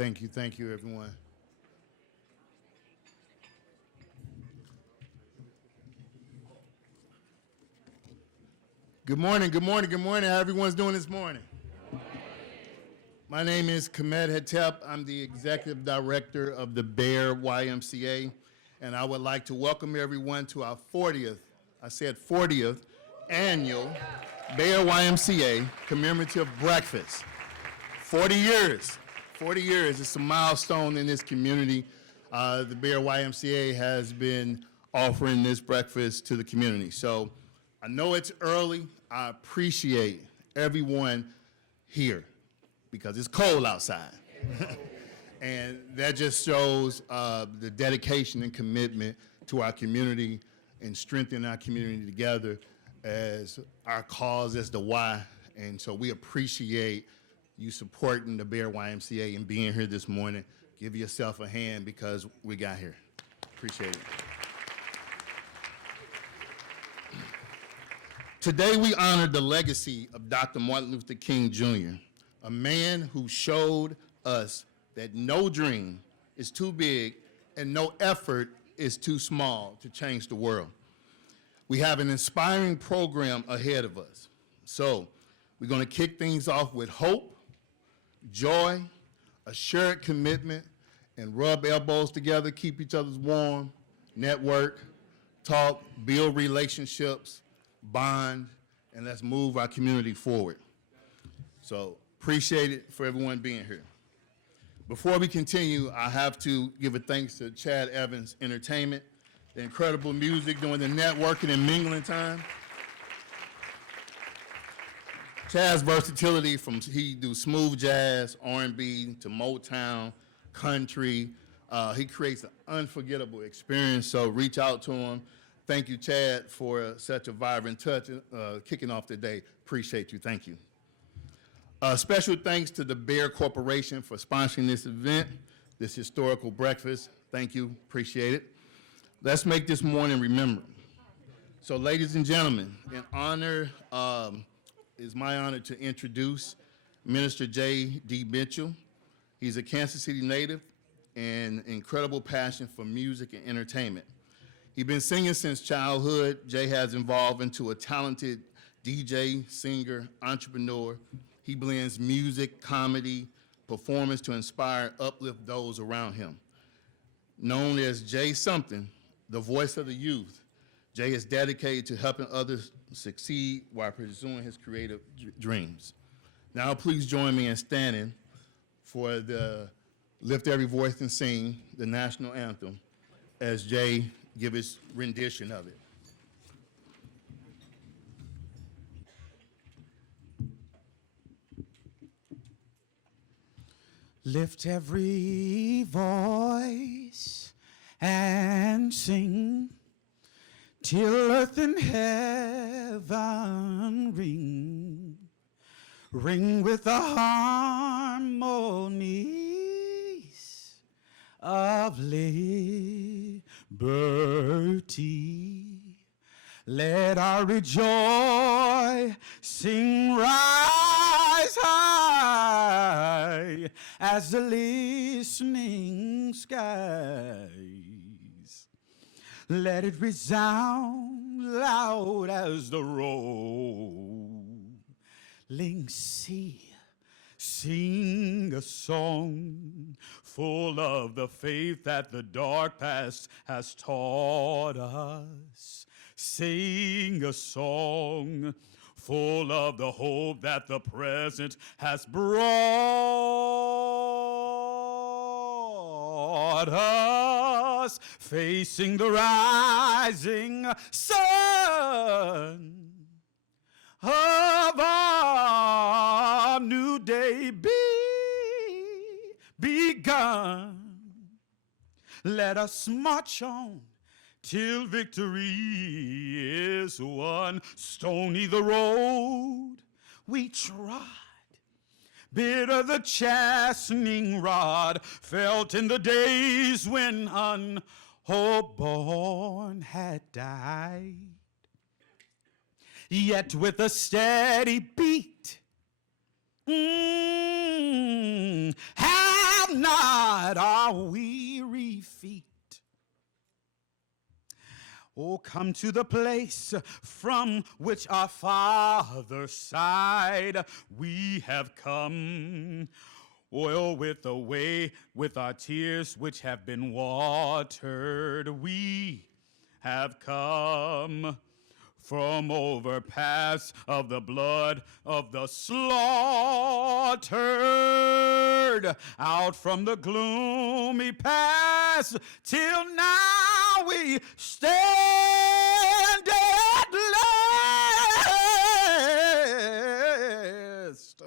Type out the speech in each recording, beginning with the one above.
Thank you, everyone. Good morning. How everyone's doing this morning? My name is Kemet Hetep. I'm the Executive Director of the BAYER YMCA, and I would like to welcome everyone to our 40th annual BAYER YMCA Commemorative Breakfast. 40 years. It's a milestone in this community. The BAYER YMCA has been offering this breakfast to the community. So I know it's early. I appreciate everyone here because it's cold outside. And that just shows the dedication and commitment to our community and strengthening our community together as our cause as the why. And so we appreciate you supporting the BAYER YMCA and being here this morning. Give yourself a hand because we got here. Appreciate it. Today we honor the legacy of Dr. Martin Luther King Jr., a man who showed us that no dream is too big and no effort is too small to change the world. We have an inspiring program ahead of us. So we're going to kick things off with hope, joy, a shared commitment, and rub elbows together, keep each other warm, network, talk, build relationships, bond, and let's move our community forward. So appreciate it for everyone being here. Before we continue, I have to give a thanks to Chad Evans Entertainment, the incredible music during the networking and mingling time. Chad's versatility he do smooth jazz, R&B, to Motown, country. He creates an unforgettable experience, so reach out to him. Thank you, Chad, for such a vibrant touch kicking off the day. Appreciate you. Thank you. Special thanks to the BAYER Corporation for sponsoring this event, this historical breakfast. Thank you. Appreciate it. Let's make this morning remember. So, ladies and gentlemen, it's my honor to introduce Minister J.D. Mitchell. He's a Kansas City native and incredible passion for music and entertainment. He's been singing since childhood. Jay has evolved into a talented DJ, singer, entrepreneur. He blends music, comedy, performance to inspire, uplift those around him. Known as Jay Something, the voice of the youth, Jay is dedicated to helping others succeed while pursuing his creative dreams. Now please join me in standing for the Lift Every Voice and Sing, the national anthem, as Jay give his rendition of it. Lift every voice and sing till earth and heaven ring with the harmonies of liberty. Let our rejoicing rise high as the listening skies. Let it resound loud as the rolling sea. Sing a song full of the faith that the dark past has taught us. Sing a song full of the hope that the present has brought us. Facing the rising sun of our new day begun. Let us march on till victory is won. Stony the road we trod, bitter the chastening rod, felt in the days when unborn had died. Yet with a steady beat, have not at our weary feet. Oh, come to the place from which our Father's side we have come. Oil with our tears which have been watered, we have come from overpass of the blood of the slaughtered, out from the gloomy past, till now we stand at last,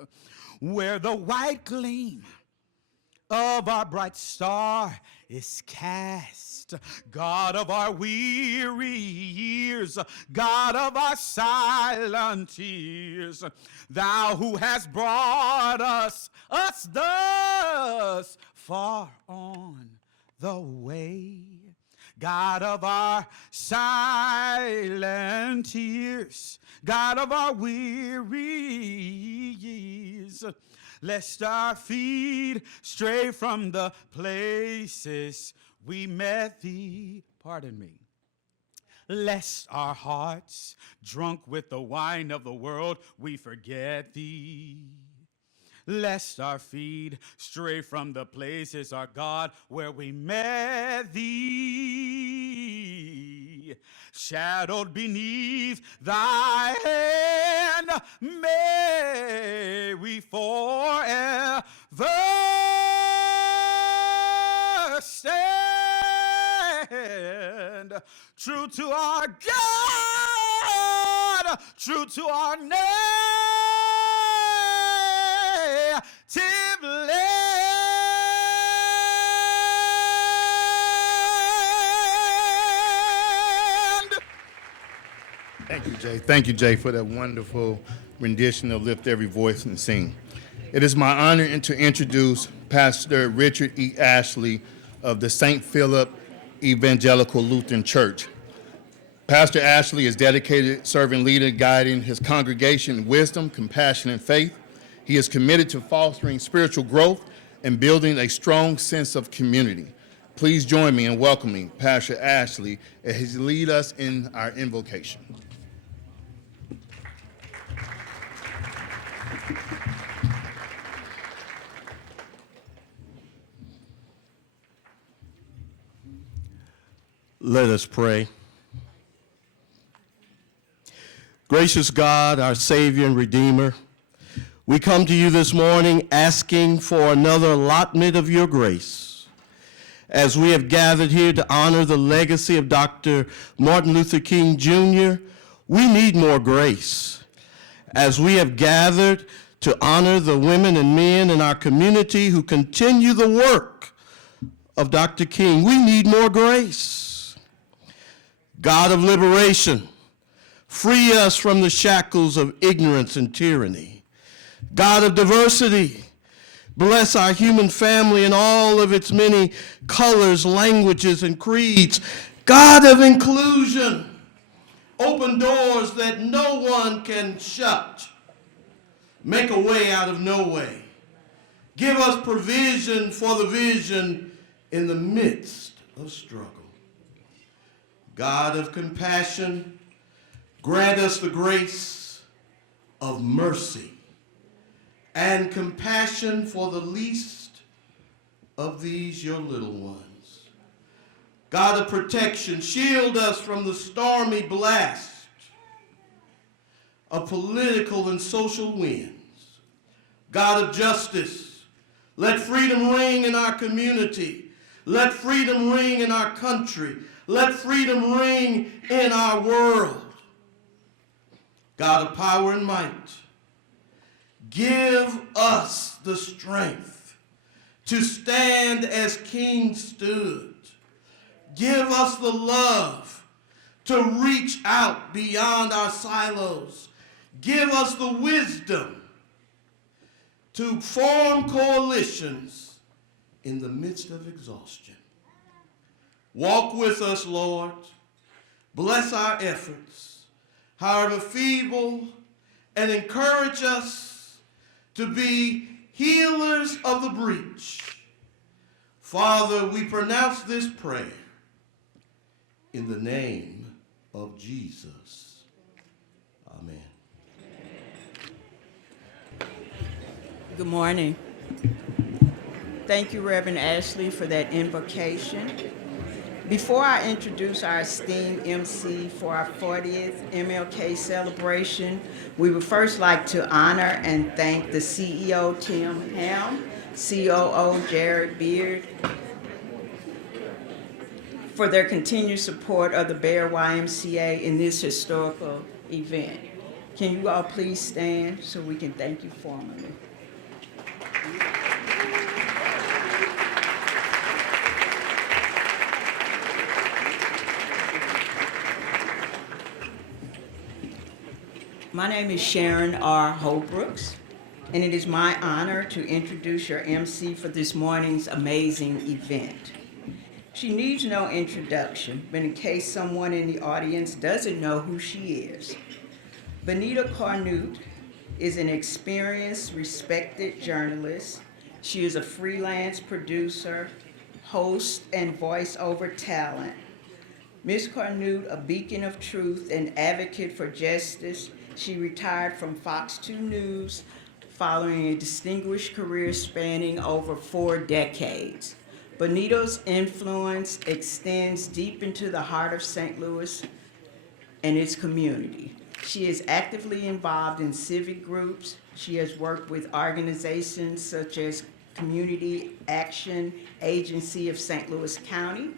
where the white gleam of our bright star is cast. God of our weary years, God of our silent tears, thou who hast brought us thus far on the way. God of our silent tears, God of our weary years, lest our feet stray from the places we met thee, pardon me, lest our hearts, drunk with the wine of the world, we forget thee. Lest our feet stray from the places, our God, where we met thee. Shadowed beneath thy hand, may we forever stand, true to our God, true to our native land. Thank you, Jay. Thank you, Jay, for that wonderful rendition of Lift Every Voice and Sing. It is my honor to introduce Pastor Richard E. Ashley of the St. Philip Evangelical Lutheran Church. Pastor Ashley is dedicated, serving leader, guiding his congregation in wisdom, compassion, and faith. He is committed to fostering spiritual growth and building a strong sense of community. Please join me in welcoming Pastor Ashley as he leads us in our invocation. Let us pray. Gracious God, our Savior and Redeemer, we come to you this morning asking for another allotment of your grace. As we have gathered here to honor the legacy of Dr. Martin Luther King Jr., we need more grace. As we have gathered to honor the women and men in our community who continue the work of Dr. King, we need more grace. God of liberation, free us from the shackles of ignorance and tyranny. God of diversity, bless our human family in all of its many colors, languages, and creeds. God of inclusion, open doors that no one can shut. Make a way out of no way. Give us provision for the vision in the midst of struggle. God of compassion, grant us the grace of mercy and compassion for the least of these your little ones. God of protection, shield us from the stormy blast of political and social winds. God of justice, let freedom ring in our community. Let freedom ring in our country. Let freedom ring in our world. God of power and might, give us the strength to stand as King stood. Give us the love to reach out beyond our silos. Give us the wisdom to form coalitions in the midst of exhaustion. Walk with us, Lord. Bless our efforts, however feeble, and encourage us to be healers of the breach, Father, we pronounce this prayer in the name of Jesus. Amen. Good morning. Thank you, Reverend Ashley, for that invocation. Before I introduce our esteemed MC for our 40th MLK celebration, we would first like to honor and thank the CEO, Tim Helm, COO, Jared Beard, for their continued support of the BAYER YMCA in this historical event. Can you all please stand so we can thank you formally? My name is Sharon R. Holbrooks, and it is my honor to introduce your MC for this morning's amazing event. She needs no introduction, but in case someone in the audience doesn't know who she is, Bonita Cornute is an experienced, respected journalist. She is a freelance producer, host, and voiceover talent. Ms. Cornute, a beacon of truth and advocate for justice, she retired from Fox 2 News following a distinguished career spanning over 4 decades. Bonita's influence extends deep into the heart of St. Louis and its community. She is actively involved in civic groups. She has worked with organizations such as Community Action Agency of St. Louis County,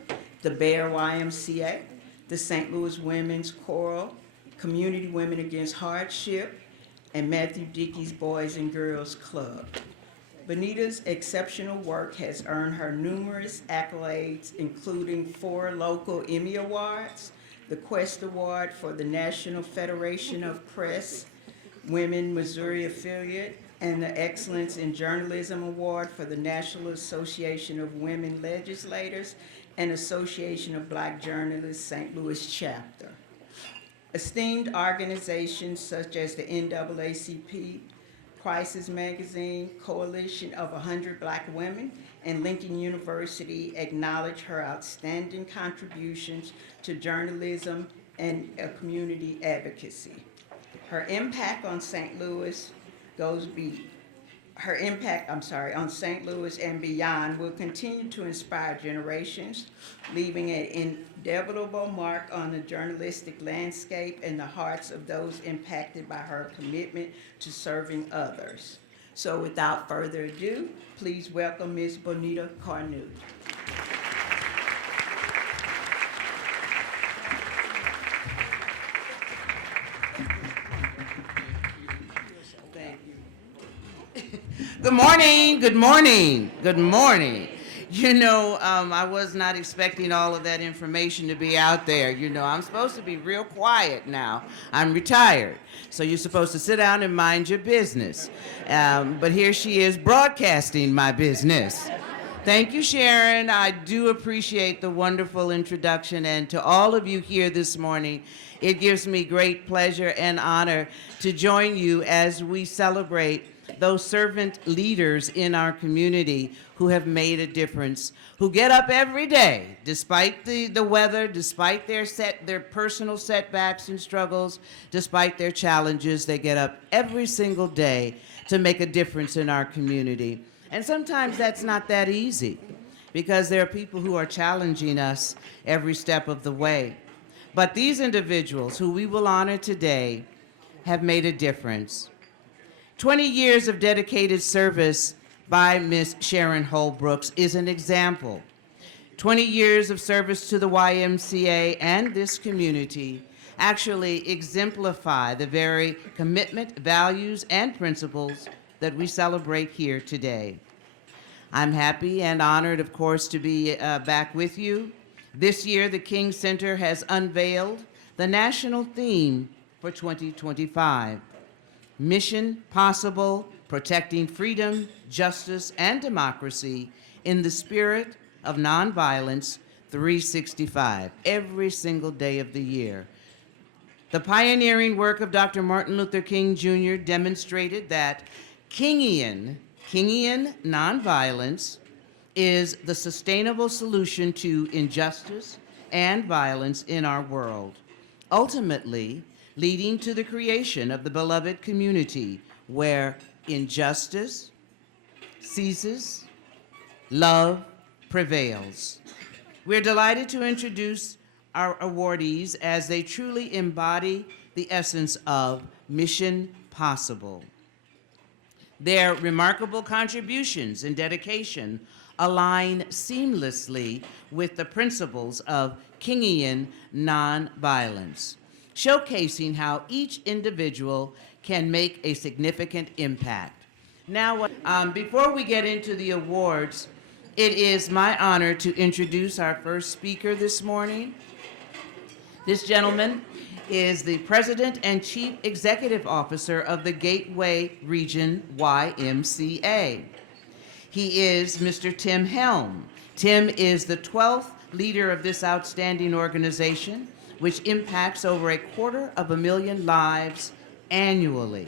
the BAYER YMCA, the St. Louis Women's Choral, Community Women Against Hardship, and Matthew Dickey's Boys and Girls Club. Bonita's exceptional work has earned her numerous accolades, including 4 local Emmy Awards, the Quest Award for the National Federation of Press Women Missouri Affiliate, and the Excellence in Journalism Award for the National Association of Women Legislators and Association of Black Journalists St. Louis chapter. Esteemed organizations such as the NAACP, Crisis Magazine, Coalition of 100 Black Women, and Lincoln University acknowledge her outstanding contributions to journalism and community advocacy. Her impact on St. Louis on St. Louis and beyond will continue to inspire generations, leaving an indelible mark on the journalistic landscape and the hearts of those impacted by her commitment to serving others. So without further ado, please welcome Ms. Bonita Cornute. Good morning, good morning, good morning. You know, I was not expecting all of that information to be out there. You know, I'm supposed to be real quiet now. I'm retired. So you're supposed to sit down and mind your business. But here she is broadcasting my business. Thank you, Sharon. I do appreciate the wonderful introduction. And to all of you here this morning, it gives me great pleasure and honor to join you as we celebrate those servant leaders in our community who have made a difference, who get up every day, despite the weather, despite their personal setbacks and struggles, despite their challenges, they get up every single day to make a difference in our community. And sometimes that's not that easy, because there are people who are challenging us every step of the way. But these individuals who we will honor today have made a difference. 20 years of dedicated service by Ms. Sharon Holbrooks is an example. 20 years of service to the YMCA and this community actually exemplify the very commitment, values, and principles that we celebrate here today. I'm happy and honored, of course, to be back with you. This year, the King Center has unveiled the national theme for 2025. Mission Possible, Protecting Freedom, Justice, and Democracy in the Spirit of Nonviolence 365, every single day of the year. The pioneering work of Dr. Martin Luther King Jr. demonstrated that Kingian nonviolence is the sustainable solution to injustice and violence in our world, ultimately leading to the creation of the beloved community where injustice ceases, love prevails. We're delighted to introduce our awardees as they truly embody the essence of Mission Possible. Their remarkable contributions and dedication align seamlessly with the principles of Kingian nonviolence, showcasing how each individual can make a significant impact. Now, before we get into the awards, it is my honor to introduce our first speaker this morning. This gentleman is the President and Chief Executive Officer of the Gateway Region YMCA. He is Mr. Tim Helm. Tim is the 12th leader of this outstanding organization, which impacts over 250,000 lives annually.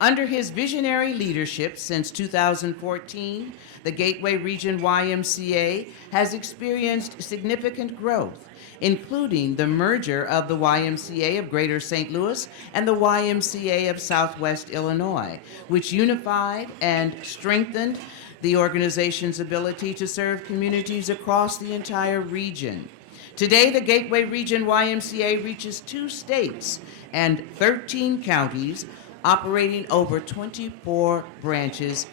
Under his visionary leadership since 2014, the Gateway Region YMCA has experienced significant growth, including the merger of the YMCA of Greater St. Louis and the YMCA of Southwest Illinois, which unified and strengthened the organization's ability to serve communities across the entire region. Today, the Gateway Region YMCA reaches 2 states and 13 counties, operating over 24 branches,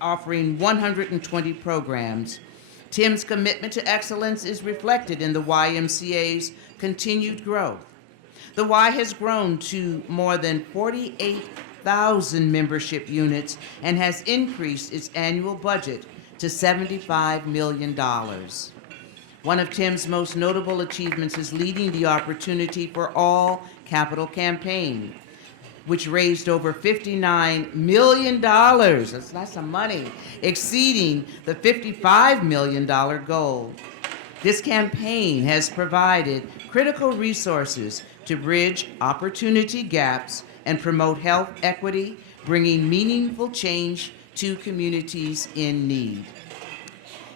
offering 120 programs. Tim's commitment to excellence is reflected in the YMCA's continued growth. The Y has grown to more than 48,000 membership units and has increased its annual budget to $75 million. One of Tim's most notable achievements is leading the Opportunity for All capital campaign, which raised over $59 million. That's lots of money, exceeding the $55 million goal. This campaign has provided critical resources to bridge opportunity gaps and promote health equity, bringing meaningful change to communities in need.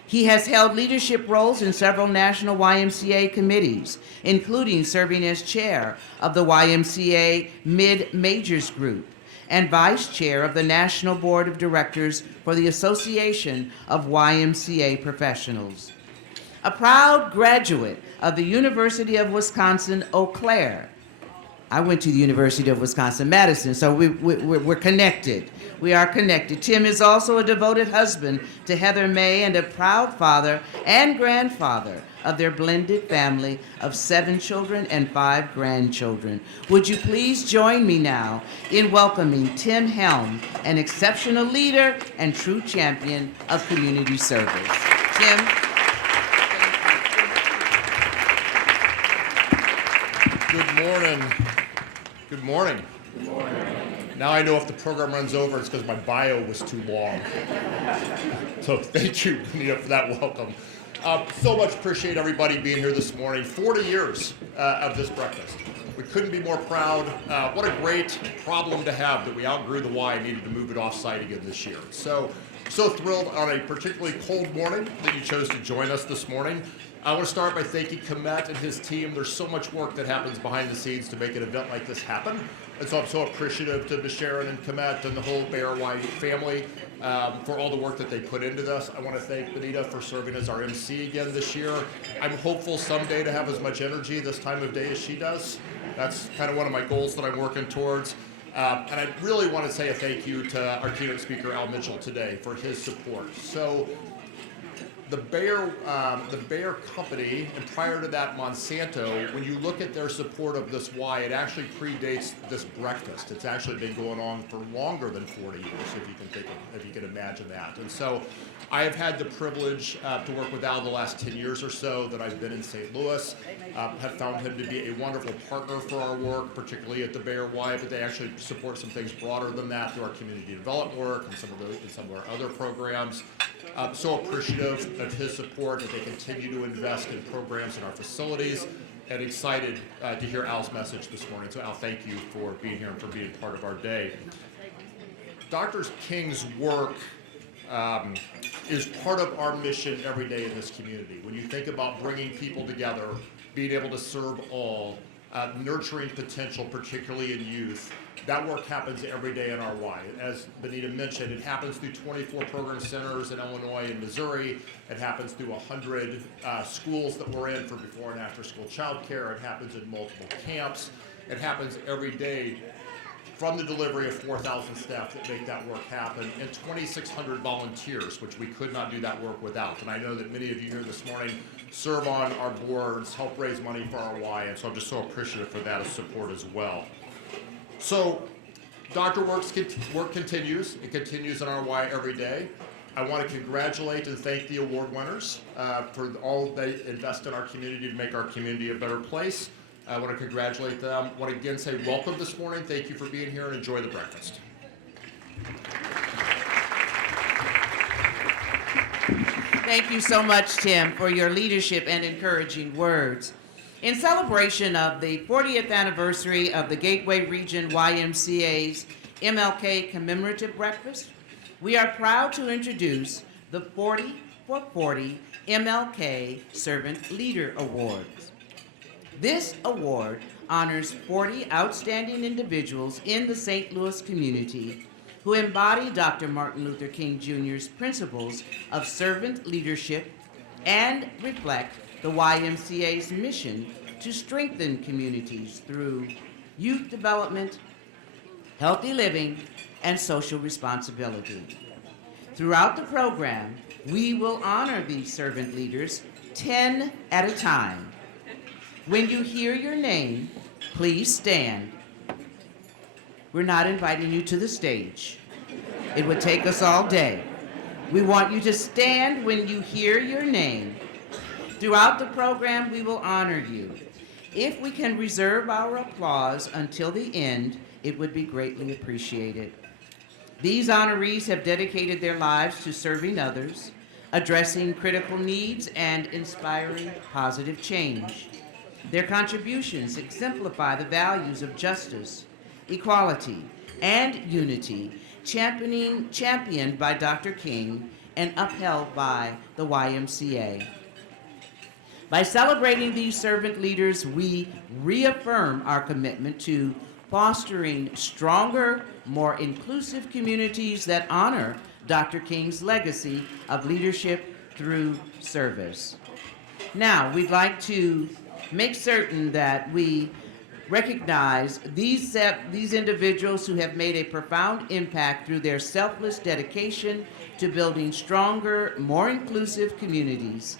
He has held leadership roles in several national YMCA committees, including serving as chair of the YMCA Mid-Majors Group and vice chair of the National Board of Directors for the Association of YMCA Professionals. A proud graduate of the University of Wisconsin-Eau Claire. I went to the University of Wisconsin-Madison, so we're connected. We are connected. Tim is also a devoted husband to Heather May and a proud father and grandfather of their blended family of 7 children and 5 grandchildren. Would you please join me now in welcoming Tim Helm, an exceptional leader and true champion of community service. Tim. Good morning. Good morning. Good morning. Now I know if the program runs over, it's because my bio was too long. So thank you, Bonita, for that welcome. So much appreciate everybody being here this morning. 40 years of this breakfast. We couldn't be more proud. What a great problem to have that we outgrew the Y and needed to move it off-site again this year. So thrilled on a particularly cold morning that you chose to join us this morning. I want to start by thanking Kemet and his team. There's so much work that happens behind the scenes to make an event like this happen. And so I'm so appreciative to Sharon and Kemet and the whole BAYER family for all the work that they put into this. I want to thank Bonita for serving as our Emcee again this year. I'm hopeful someday to have as much energy this time of day as she does. That's kind of one of my goals that I'm working towards. And I really want to say a thank you to our keynote speaker, Al Mitchell, today for his support. So the BAYER company, and prior to that Monsanto, when you look at their support of this Y, it actually predates this breakfast. It's actually been going on for longer than 40 years, if you can imagine that. And so I have had the privilege to work with Al the last 10 years or so that I've been in St. Louis. Have found him to be a wonderful partner for our work, particularly at the BAYER Y, but they actually support some things broader than that through our community development work and some of our other programs. So appreciative of his support, that they continue to invest in programs in our facilities, and excited to hear Al's message this morning. So Al, thank you for being here and for being part of our day. Dr. King's work is part of our mission every day in this community. When you think about bringing people together, being able to serve all, nurturing potential, particularly in youth, that work happens every day in our Y. As Bonita mentioned, it happens through 24 program centers in Illinois and Missouri. It happens through 100 schools that we're in for before and after school childcare. It happens in multiple camps. It happens every day from the delivery of 4,000 staff that make that work happen, and 2,600 volunteers, which we could not do that work without. And I know that many of you here this morning serve on our boards, help raise money for our Y, and so I'm just so appreciative for that support as well. So, Dr. Work continues. It continues in our Y every day. I want to congratulate and thank the award winners for all they invest in our community to make our community a better place. I want to congratulate them. I want to again say welcome this morning. Thank you for being here and enjoy the breakfast. Thank you so much, Tim, for your leadership and encouraging words. In celebration of the 40th anniversary of the Gateway Region YMCA's MLK Commemorative Breakfast, we are proud to introduce the 40 for 40 MLK Servant Leader Awards. This award honors 40 outstanding individuals in the St. Louis community who embody Dr. Martin Luther King Jr.'s principles of servant leadership and reflect the YMCA's mission to strengthen communities through youth development, healthy living, and social responsibility. Throughout the program, we will honor these servant leaders 10 at a time. When you hear your name, please stand. We're not inviting you to the stage. It would take us all day. We want you to stand when you hear your name. Throughout the program, we will honor you. If we can reserve our applause until the end, it would be greatly appreciated. These honorees have dedicated their lives to serving others, addressing critical needs, and inspiring positive change. Their contributions exemplify the values of justice, equality, and unity, championed by Dr. King and upheld by the YMCA. By celebrating these servant leaders, we reaffirm our commitment to fostering stronger, more inclusive communities that honor Dr. King's legacy of leadership through service. Now, we'd like to make certain that we recognize these individuals who have made a profound impact through their selfless dedication to building stronger, more inclusive communities.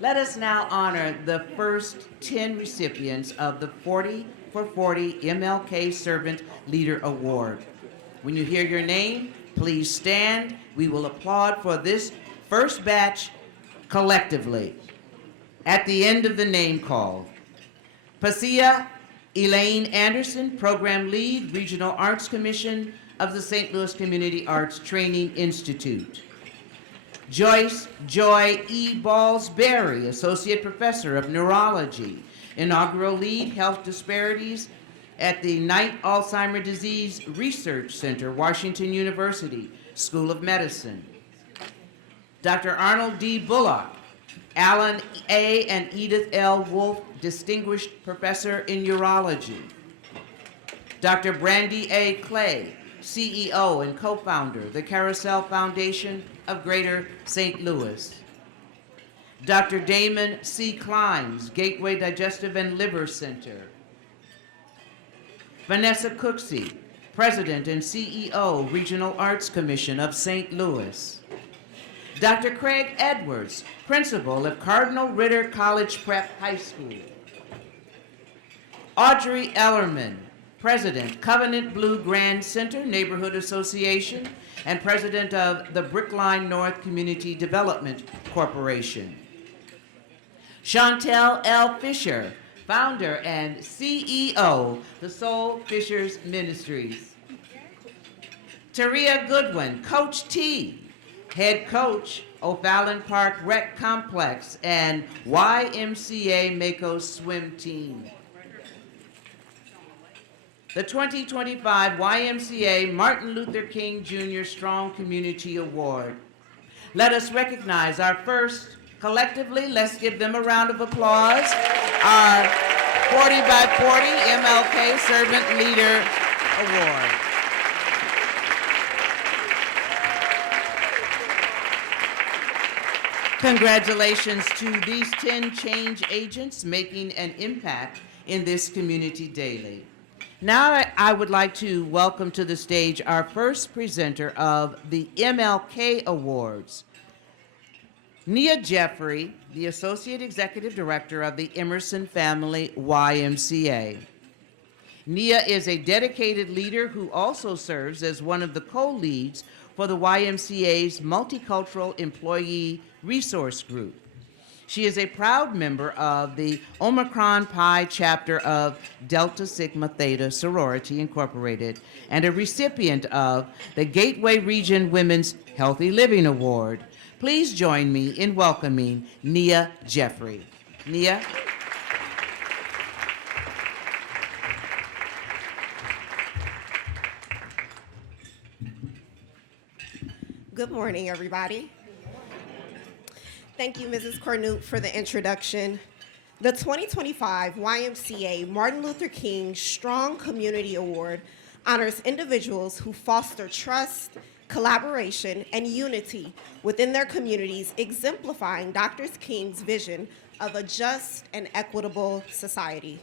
Let us now honor the first 10 recipients of the 40 for 40 MLK Servant Leader Award. When you hear your name, please stand. We will applaud for this first batch collectively. At the end of the name call, Pasia Elaine Anderson, Program Lead, Regional Arts Commission of the St. Louis Community Arts Training Institute. Joyce Joy E. Balls-Berry, Associate Professor of Neurology, Inaugural Lead, Health Disparities at the Knight Alzheimer's Disease Research Center, Washington University, School of Medicine. Dr. Arnold D. Bullock, Alan A. and Edith L. Wolf, Distinguished Professor in Urology. Dr. Brandy A. Clay, CEO and co-founder, the Carousel Foundation of Greater St. Louis. Dr. Damon C. Clines, Gateway Digestive and Liver Center. Vanessa Cooksey, President and CEO, Regional Arts Commission of St. Louis. Dr. Craig Edwards, Principal of Cardinal Ritter College Prep High School. Audrey Ellerman, President, Covenant Blue Grand Center Neighborhood Association, and President of the Brickline North Community Development Corporation. Chantel L. Fisher, founder and CEO, the Soul Fishers Ministries. Taria Goodwin, Coach T, head coach, O'Fallon Park Rec Complex, and YMCA Mako Swim Team. The 2025 YMCA Martin Luther King Jr. Strong Community Award. Let us recognize our first, collectively, let's give them a round of applause, our 40 by 40 MLK Servant Leader Award. Congratulations to these 10 change agents making an impact in this community daily. Now I would like to welcome to the stage our first presenter of the MLK Awards, Nia Jeffrey, the Associate Executive Director of the Emerson Family YMCA. Nia is a dedicated leader who also serves as one of the co-leads for the YMCA's Multicultural Employee Resource Group. She is a proud member of the Omicron Pi chapter of Delta Sigma Theta Sorority Incorporated and a recipient of the Gateway Region Women's Healthy Living Award. Please join me in welcoming Nia Jeffrey. Nia. Good morning, everybody. Thank you, Mrs. Cornute, for the introduction. The 2025 YMCA Martin Luther King Strong Community Award honors individuals who foster trust, collaboration, and unity within their communities, exemplifying Dr. King's vision of a just and equitable society.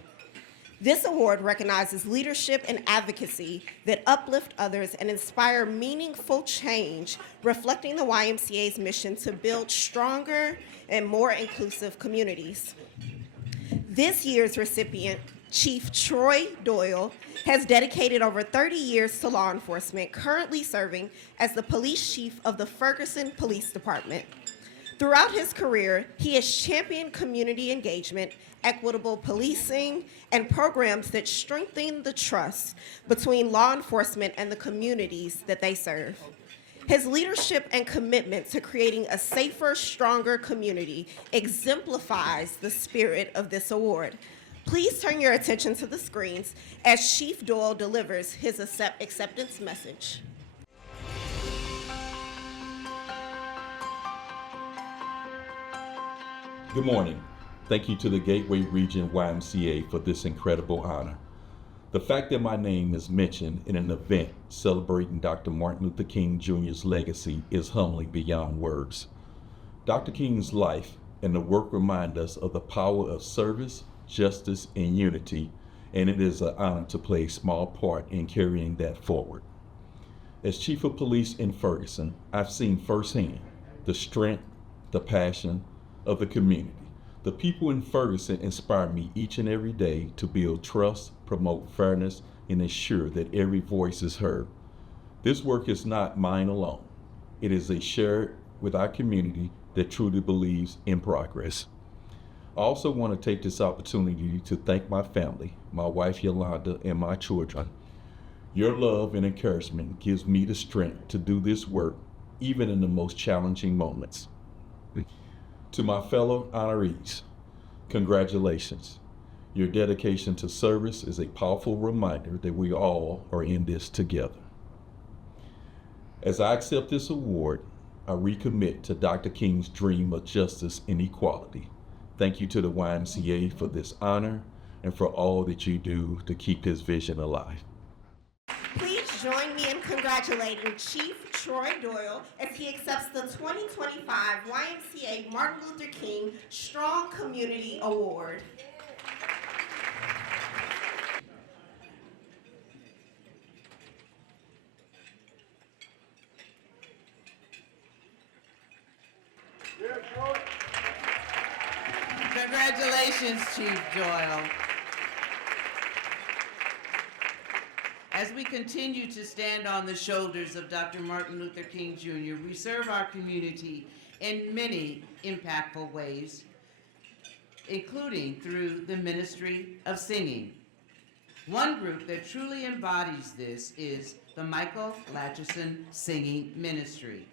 This award recognizes leadership and advocacy that uplift others and inspire meaningful change, reflecting the YMCA's mission to build stronger and more inclusive communities. This year's recipient, Chief Troy Doyle, has dedicated over 30 years to law enforcement, currently serving as the police chief of the Ferguson Police Department. Throughout his career, he has championed community engagement, equitable policing, and programs that strengthen the trust between law enforcement and the communities that they serve. His leadership and commitment to creating a safer, stronger community exemplifies the spirit of this award. Please turn your attention to the screens as Chief Doyle delivers his acceptance message. Good morning. Thank you to the Gateway Region YMCA for this incredible honor. The fact that my name is mentioned in an event celebrating Dr. Martin Luther King Jr.'s legacy is humbling beyond words. Dr. King's life and the work remind us of the power of service, justice, and unity, and it is an honor to play a small part in carrying that forward. As Chief of Police in Ferguson, I've seen firsthand the strength, the passion of the community. The people in Ferguson inspire me each and every day to build trust, promote fairness, and ensure that every voice is heard. This work is not mine alone. It is a shared with our community that truly believes in progress. I also want to take this opportunity to thank my family, my wife Yolanda, and my children. Your love and encouragement gives me the strength to do this work, even in the most challenging moments. To my fellow honorees, congratulations. Your dedication to service is a powerful reminder that we all are in this together. As I accept this award, I recommit to Dr. King's dream of justice and equality. Thank you to the YMCA for this honor and for all that you do to keep his vision alive. Please join me in congratulating Chief Troy Doyle as he accepts the 2025 YMCA Martin Luther King Strong Community Award. Congratulations, Chief Doyle. As we continue to stand on the shoulders of Dr. Martin Luther King Jr., we serve our community in many impactful ways, including through the ministry of singing. One group that truly embodies this is the Michael Latchison Singing Ministry,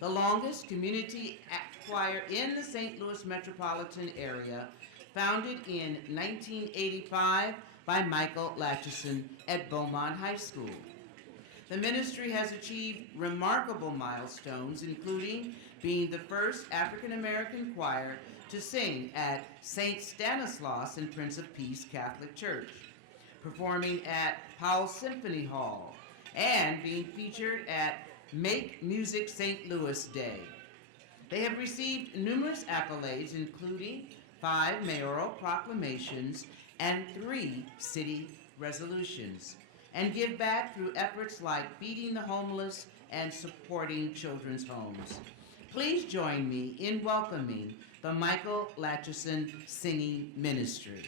the longest community choir in the St. Louis metropolitan area, founded in 1985 by Michael Latchison at Beaumont High School. The ministry has achieved remarkable milestones, including being the first African American choir to sing at St. Stanislaus and Prince of Peace Catholic Church, performing at Powell Symphony Hall, and being featured at Make Music St. Louis Day. They have received numerous accolades, including 5 mayoral proclamations and 3 city resolutions, and give back through efforts like feeding the homeless and supporting children's homes. Please join me in welcoming the Michael Latchison Singing Ministry.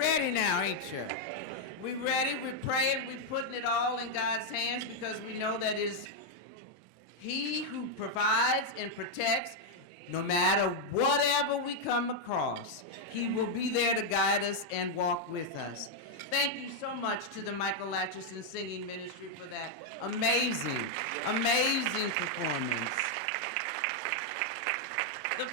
ready now, ain't you? We ready, we praying, we putting it all in God's hands because we know that is He who provides and protects no matter whatever we come across. He will be there to guide us and walk with us. Thank you so much to the Michael Latchison Singing Ministry for that amazing, amazing performance. The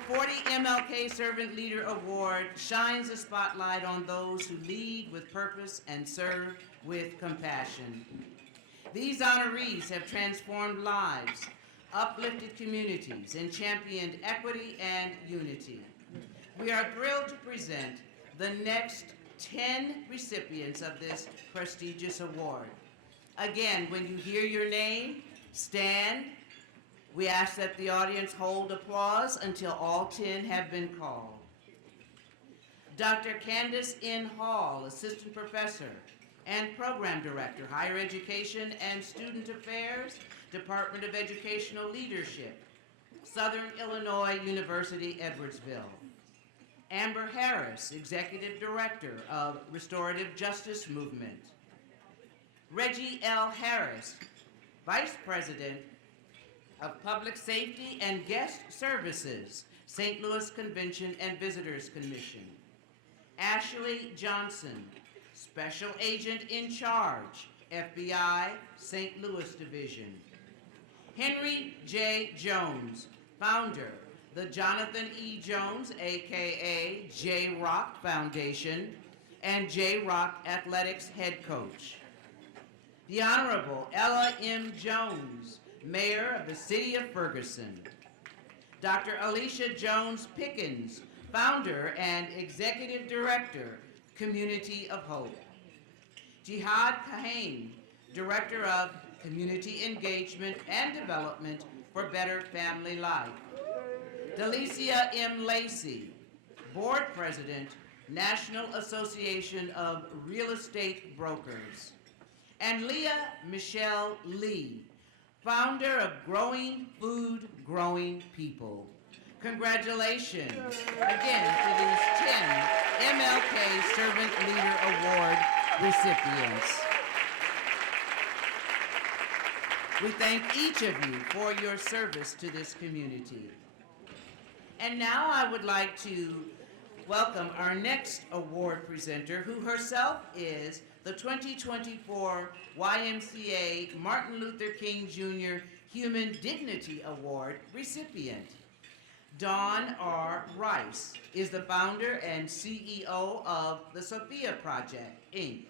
40 MLK Servant Leader Award shines a spotlight on those who lead with purpose and serve with compassion. These honorees have transformed lives, uplifted communities, and championed equity and unity. We are thrilled to present the next 10 recipients of this prestigious award. Again, when you hear your name, stand. We ask that the audience hold applause until all 10 have been called. Dr. Candace N. Hall, Assistant Professor and Program Director, Higher Education and Student Affairs, Department of Educational Leadership, Southern Illinois University, Edwardsville. Amber Harris, Executive Director of Restorative Justice Movement. Reggie L. Harris, Vice President of Public Safety and Guest Services, St. Louis Convention and Visitors Commission. Ashley Johnson, Special Agent in Charge, FBI, St. Louis Division. Henry J. Jones, Founder, the Jonathan E. Jones, aka J. Rock Foundation, and J. Rock Athletics Head Coach. The Honorable Ella M. Jones, Mayor of the City of Ferguson. Dr. Alicia Jones Pickens, Founder and Executive Director, Community of Hope. Jihad Kahane, Director of Community Engagement and Development for Better Family Life. Delicia M. Lacey, Board President, National Association of Real Estate Brokers. And Leah Michelle Lee, Founder of Growing Food, Growing People. Congratulations again to these 10 MLK Servant Leader Award recipients. We thank each of you for your service to this community. And now I would like to welcome our next award presenter, who herself is the 2024 YMCA Martin Luther King Jr. Human Dignity Award recipient. Dawn R. Rice is the founder and CEO of the Sophia Project, Inc.,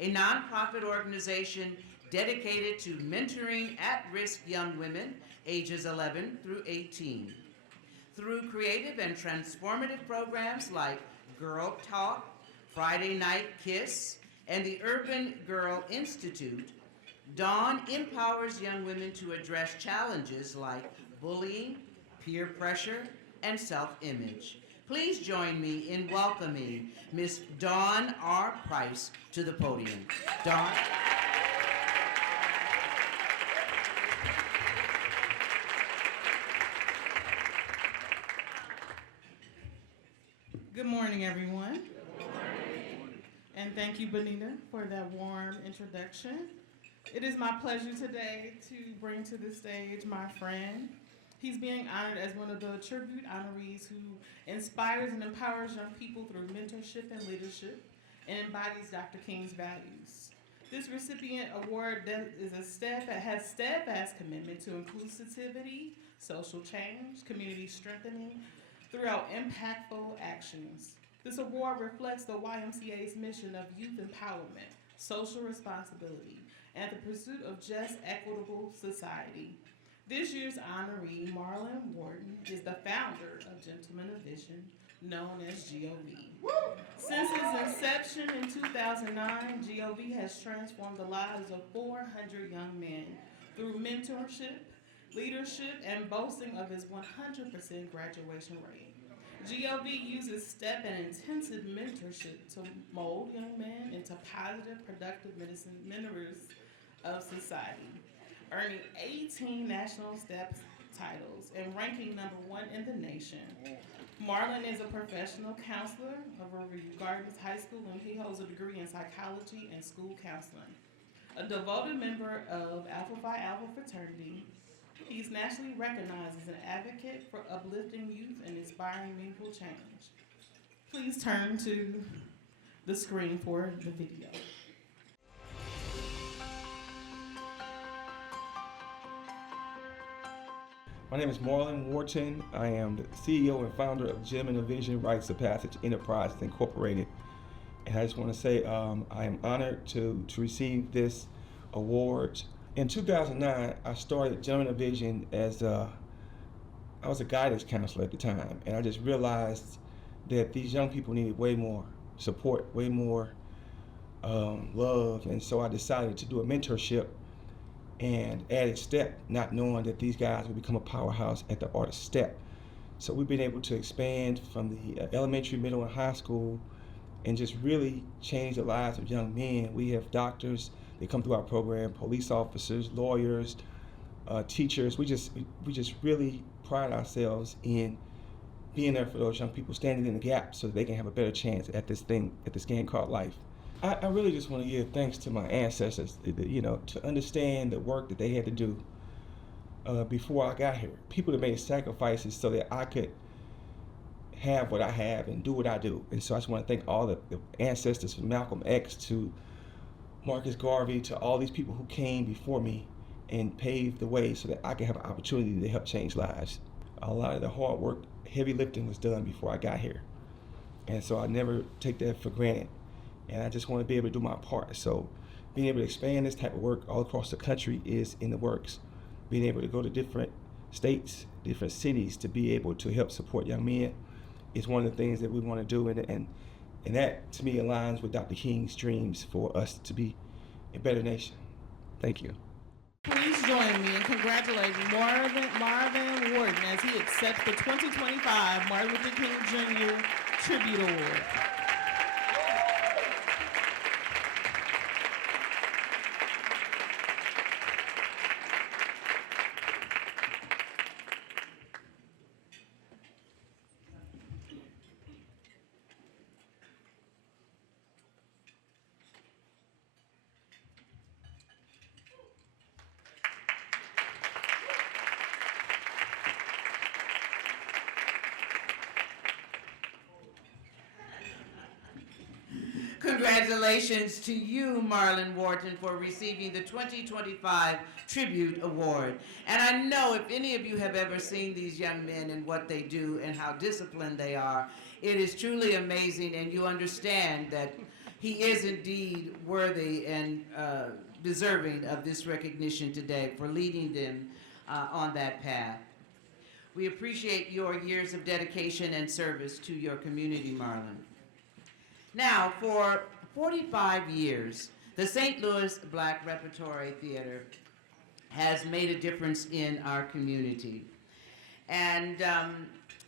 a nonprofit organization dedicated to mentoring at-risk young women ages 11 through 18. Through creative and transformative programs like Girl Talk, Friday Night Kiss, and the Urban Girl Institute, Dawn empowers young women to address challenges like bullying, peer pressure, and self-image. Please join me in welcoming Miss Dawn R. Price to the podium. Dawn. Good morning, everyone. Good morning. And thank you, Bonita, for that warm introduction. It is my pleasure today to bring to the stage my friend. He's being honored as one of the tribute honorees who inspires and empowers young people through mentorship and leadership and embodies Dr. King's values. This recipient award has steadfast commitment to inclusivity, social change, community strengthening, throughout impactful actions. This award reflects the YMCA's mission of youth empowerment, social responsibility, and the pursuit of just, equitable society. This year's honoree, Marlon Wharton, is the founder of Gentlemen of Vision, known as GOV. Since its inception in 2009, GOV has transformed the lives of 400 young men through mentorship, leadership, and boasting of its 100% graduation rate. GOV uses step and intensive mentorship to mold young men into positive, productive members of society, earning 18 national steps titles and ranking #1 in the nation. Marlon is a professional counselor of Regardless High School, and he holds a degree in psychology and school counseling. A devoted member of Alpha Phi Alpha fraternity, he's nationally recognized as an advocate for uplifting youth and inspiring meaningful change. Please turn to the screen for the video. My name is Marlon Wharton. I am the CEO and founder of Gem and Vision Rites of Passage Enterprises Incorporated. And I just want to say I am honored to receive this award. In 2009, I started Gem and Vision as I was a guidance counselor at the time. And I just realized that these young people needed way more support, way more love. And so I decided to do a mentorship and added STEP, not knowing that these guys would become a powerhouse at the art of STEP. So we've been able to expand from the elementary, middle, and high school and just really change the lives of young men. We have doctors that come through our program, police officers, lawyers, teachers. We just really pride ourselves in being there for those young people, standing in the gap so that they can have a better chance at this game called life. I really just want to give thanks to my ancestors, to understand the work that they had to do before I got here. People that made sacrifices so that I could have what I have and do what I do. And so I just want to thank all the ancestors, from Malcolm X to Marcus Garvey, to all these people who came before me and paved the way so that I could have an opportunity to help change lives. A lot of the hard work, heavy lifting was done before I got here. And so I never take that for granted. And I just want to be able to do my part. So being able to expand this type of work all across the country is in the works. Being able to go to different states, different cities to be able to help support young men is one of the things that we want to do. And that, to me, aligns with Dr. King's dreams for us to be a better nation. Thank you. Please join me in congratulating Marvin Wharton as he accepts the 2025 Martin Luther King Jr. Tribute Award. Congratulations to you, Marlon Wharton, for receiving the 2025 Tribute Award. And I know if any of you have ever seen these young men and what they do and how disciplined they are, it is truly amazing, and you understand that he is indeed worthy and deserving of this recognition today for leading them on that path. We appreciate your years of dedication and service to your community, Marlon. Now, for 45 years, the St. Louis Black Repertory Theater has made a difference in our community. And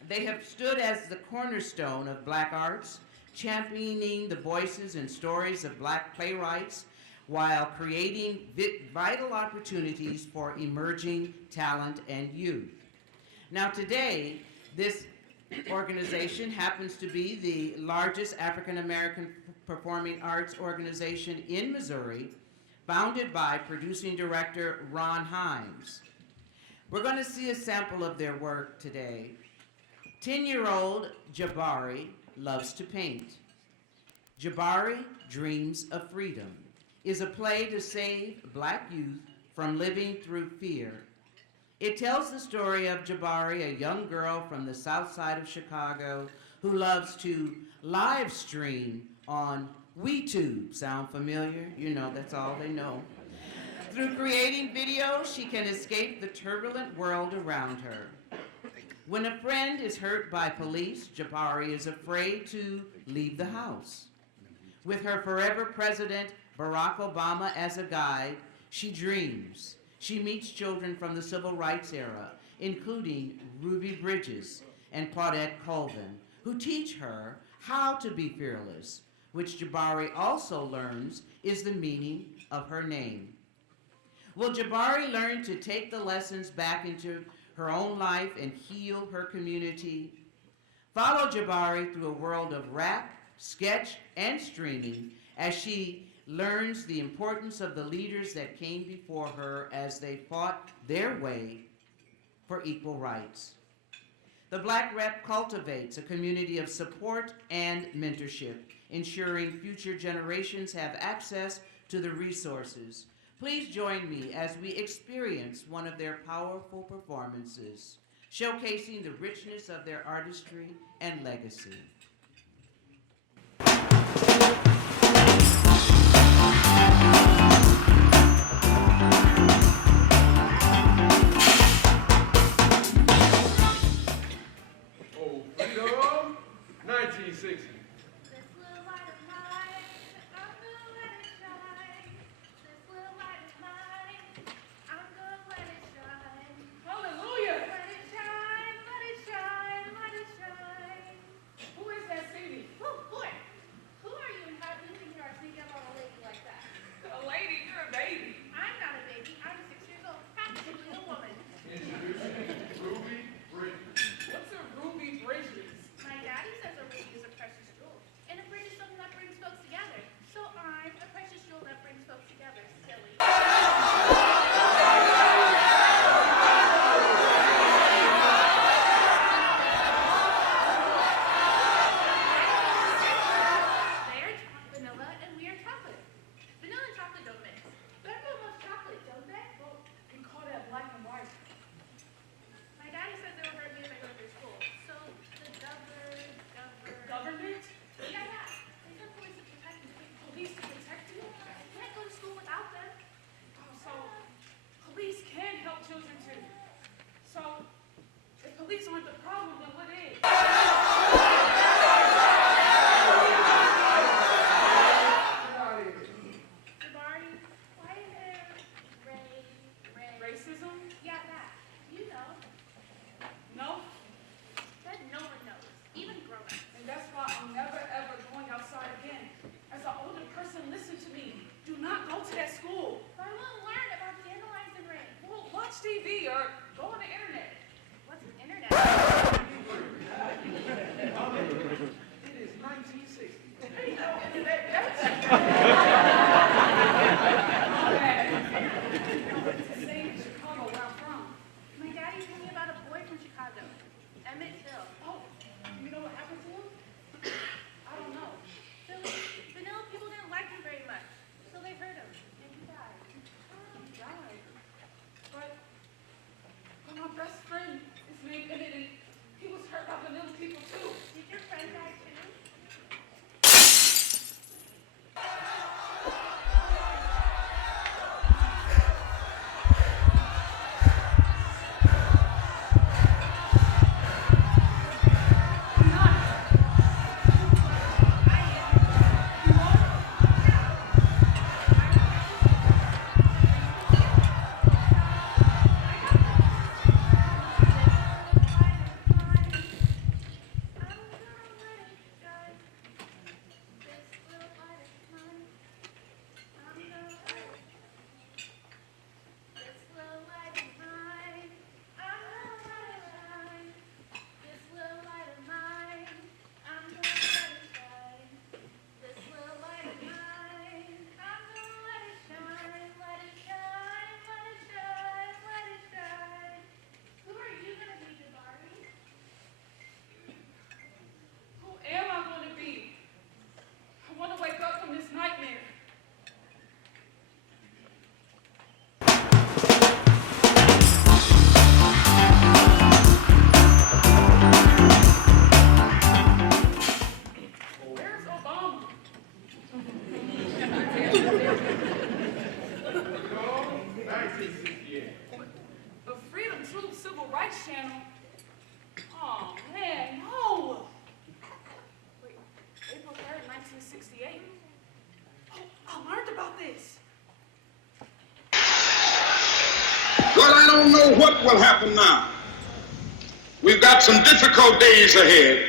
they have stood as the cornerstone of Black arts, championing the voices and stories of Black playwrights while creating vital opportunities for emerging talent and youth. Now today, this organization happens to be the largest African American performing arts organization in Missouri, founded by producing director Ron Himes. We're going to see a sample of their work today. 10-year-old Jabari loves to paint. Jabari Dreams of Freedom is a play to save Black youth from living through fear. It tells the story of Jabari, a young girl from the south side of Chicago who loves to live stream on WeTube. Sound familiar? You know, that's all they know. Through creating videos, she can escape the turbulent world around her. When a friend is hurt by police, Jabari is afraid to leave the house. With her forever president, Barack Obama, as a guide, she dreams. She meets children from the civil rights era, including Ruby Bridges and Claudette Colvin, who teach her how to be fearless, which Jabari also learns is the meaning of her name. Will Jabari learn to take the lessons back into her own life and heal her community. Follow Jabari through a world of rap, sketch, and streaming as she learns the importance of the leaders that came before her as they fought their way for equal rights. The Black Rep cultivates a community of support and mentorship, ensuring future generations have access to the resources. Please join me as we experience one of their powerful performances, showcasing the richness of their artistry and legacy. Oh, freedom, 1960. Well, I don't know what will happen now. We've got some difficult days ahead.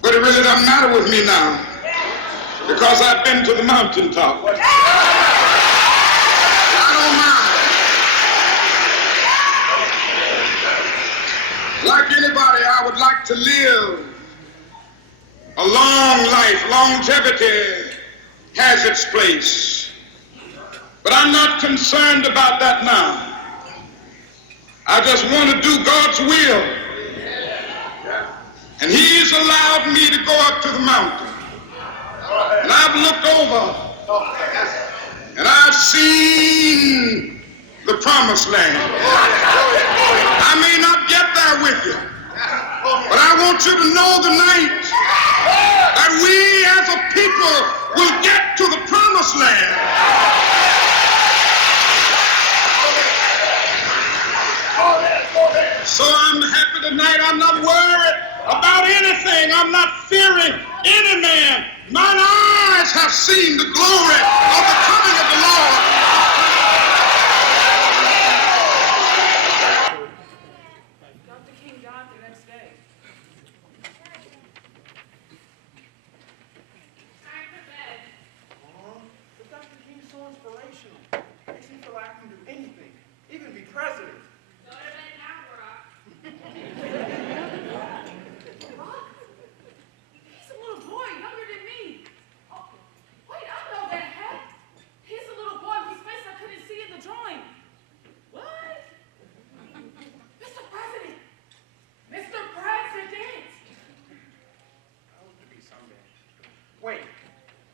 But it really doesn't matter with me now because I've been to the mountaintop. I don't mind. Like anybody, I would like to live a long life. Longevity has its place. But I'm not concerned about that now. I just want to do God's will. And He's allowed me to go up to the mountain. And I've looked over and I've seen the promised land. I may not get there with you, but I want you to know tonight that we as a people will get to the promised land. So I'm happy tonight. I'm not worried about anything. I'm not fearing any man. Mine eyes have seen the glory of the coming of the Lord. Dr. King died the next day. Time for bed. But Dr. King's so inspirational. Makes me feel like I can do anything, even be president. Go to bed now, Brock. He's a little boy, younger than me. Oh, wait, I know that hat. He's a little boy whose face I couldn't see in the drawing. What? Mr. President! Mr. President! I will be someday. Wait,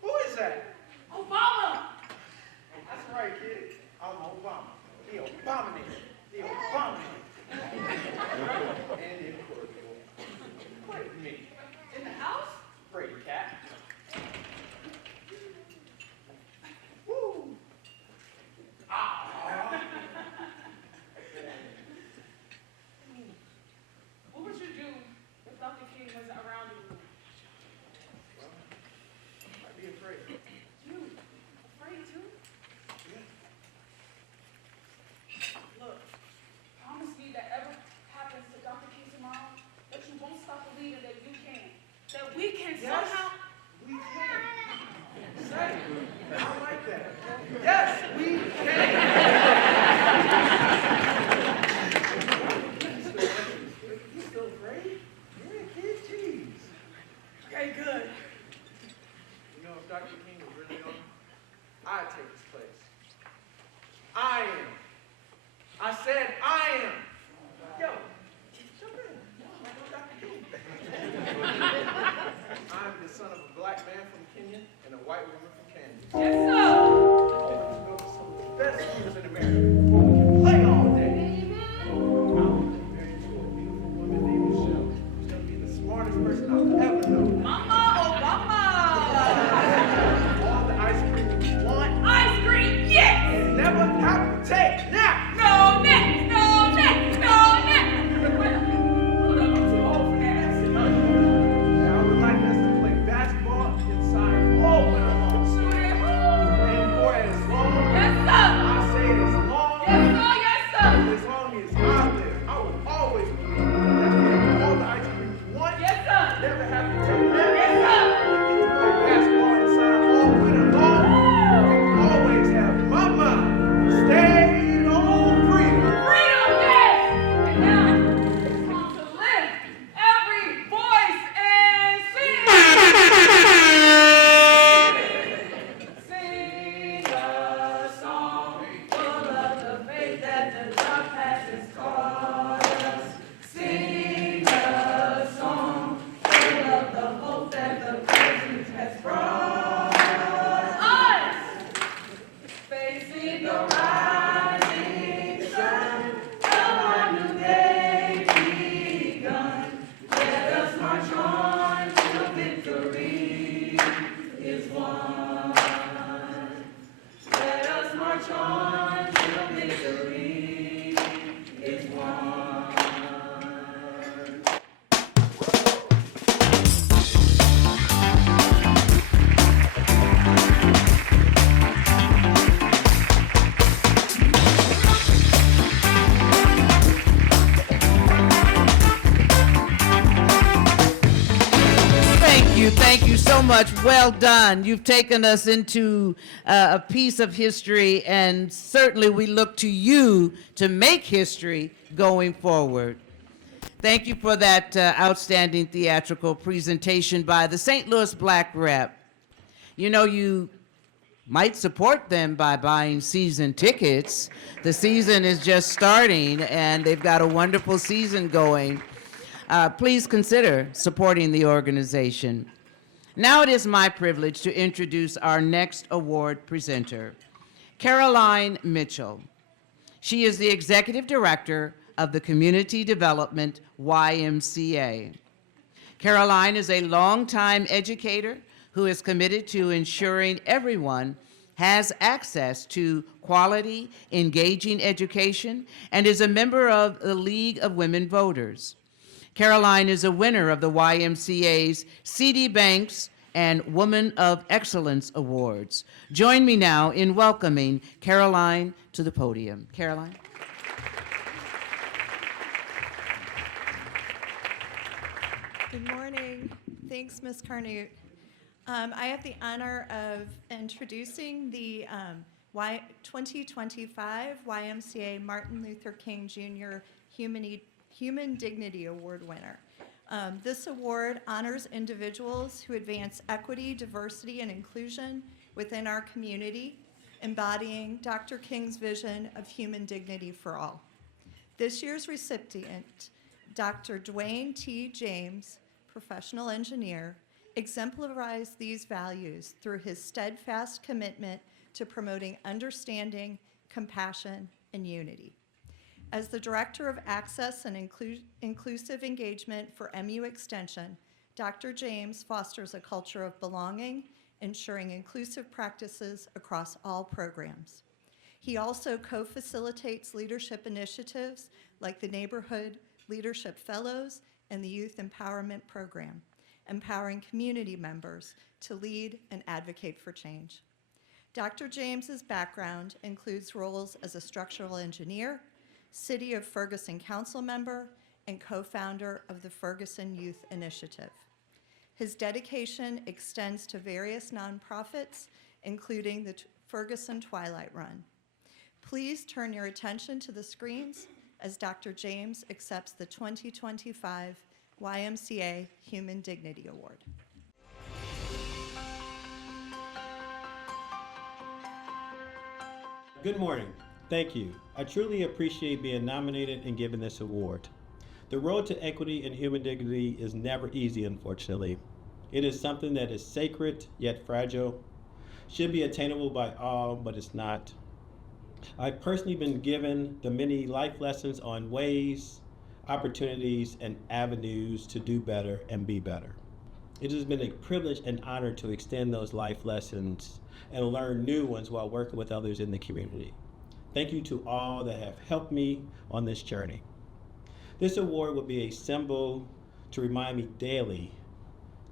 who is that? Obama! That's right, kid. I'm Obama. The Abominator. The Abominator. And incorrigible. Play with me. In the house? Brady cat. Woo! Ah! What would you do if Dr. King wasn't around you? I'd be afraid. You? Afraid too? Look, promise me that ever happens to Dr. King tomorrow, that you won't stop believing that you can. That we can somehow. We can. Say it. I like that. Yes, we can. You still afraid? You're a kid, jeez. Okay, good. You know, if Dr. King was really on, I'd take his place. I am. I said I am. Yo, jump in. I'm Dr. King. I'm the son of a black man from Kenya and a white woman from Kansas. Yes, sir. Let's go to some of the best schools in America where we can play all day. I'm married to a beautiful woman named Michelle, who's going to be the smartest person I've ever known. Mama Obama! All the ice cream you want. Ice cream, yes! And never have to take naps. No next, no next, no next! Hold on, I'm too old for that. Now, I would like us to play basketball inside all winter long. Shoot it. And for as long Yes, sir. I say as long Yes, sir, yes, sir. as long as I live, I will always believe that we have all the ice cream you want. Yes, sir. Never have to take naps. Yes, sir. Get to play basketball inside all winter long. And always have my mind stayed on freedom. Freedom, yes! And now, it's time to lift every voice and sing! Sing a song full of the faith that the dark past has taught us. Sing a song full of the hope that the present has brought us. Facing the rising sun of our new day begun. Let us march on till victory is won. Let us march on till victory is won. Thank you so much. Well done. You've taken us into a piece of history, and certainly we look to you to make history going forward. Thank you for that outstanding theatrical presentation by the St. Louis Black Rep. You know, you might support them by buying season tickets. The season is just starting, and they've got a wonderful season going. Please consider supporting the organization. Now it is my privilege to introduce our next award presenter, Caroline Mitchell. She is the Executive Director of the Community Development YMCA. Caroline is a longtime educator who is committed to ensuring everyone has access to quality, engaging education, and is a member of the League of Women Voters. Caroline is a winner of the YMCA's C.D. Banks and Woman of Excellence Awards. Join me now in welcoming Caroline to the podium. Caroline. Good morning. Thanks, Ms. Cornute. I have the honor of introducing the 2025 YMCA Martin Luther King Jr. Human Dignity Award winner. This award honors individuals who advance equity, diversity, and inclusion within our community, embodying Dr. King's vision of human dignity for all. This year's recipient, Dr. Dwayne T. James, professional engineer, exemplifies these values through his steadfast commitment to promoting understanding, compassion, and unity. As the Director of Access and Inclusive Engagement for MU Extension, Dr. James fosters a culture of belonging, ensuring inclusive practices across all programs. He also co-facilitates leadership initiatives like the Neighborhood Leadership Fellows and the Youth Empowerment Program, empowering community members to lead and advocate for change. Dr. James's background includes roles as a structural engineer, City of Ferguson Council member, and co-founder of the Ferguson Youth Initiative. His dedication extends to various nonprofits, including the Ferguson Twilight Run. Please turn your attention to the screens as Dr. James accepts the 2025 YMCA Human Dignity Award. Good morning. Thank you. I truly appreciate being nominated and given this award. The road to equity and human dignity is never easy, unfortunately. It is something that is sacred yet fragile, should be attainable by all, but it's not. I've personally been given the many life lessons on ways, opportunities, and avenues to do better and be better. It has been a privilege and honor to extend those life lessons and learn new ones while working with others in the community. Thank you to all that have helped me on this journey. This award will be a symbol to remind me daily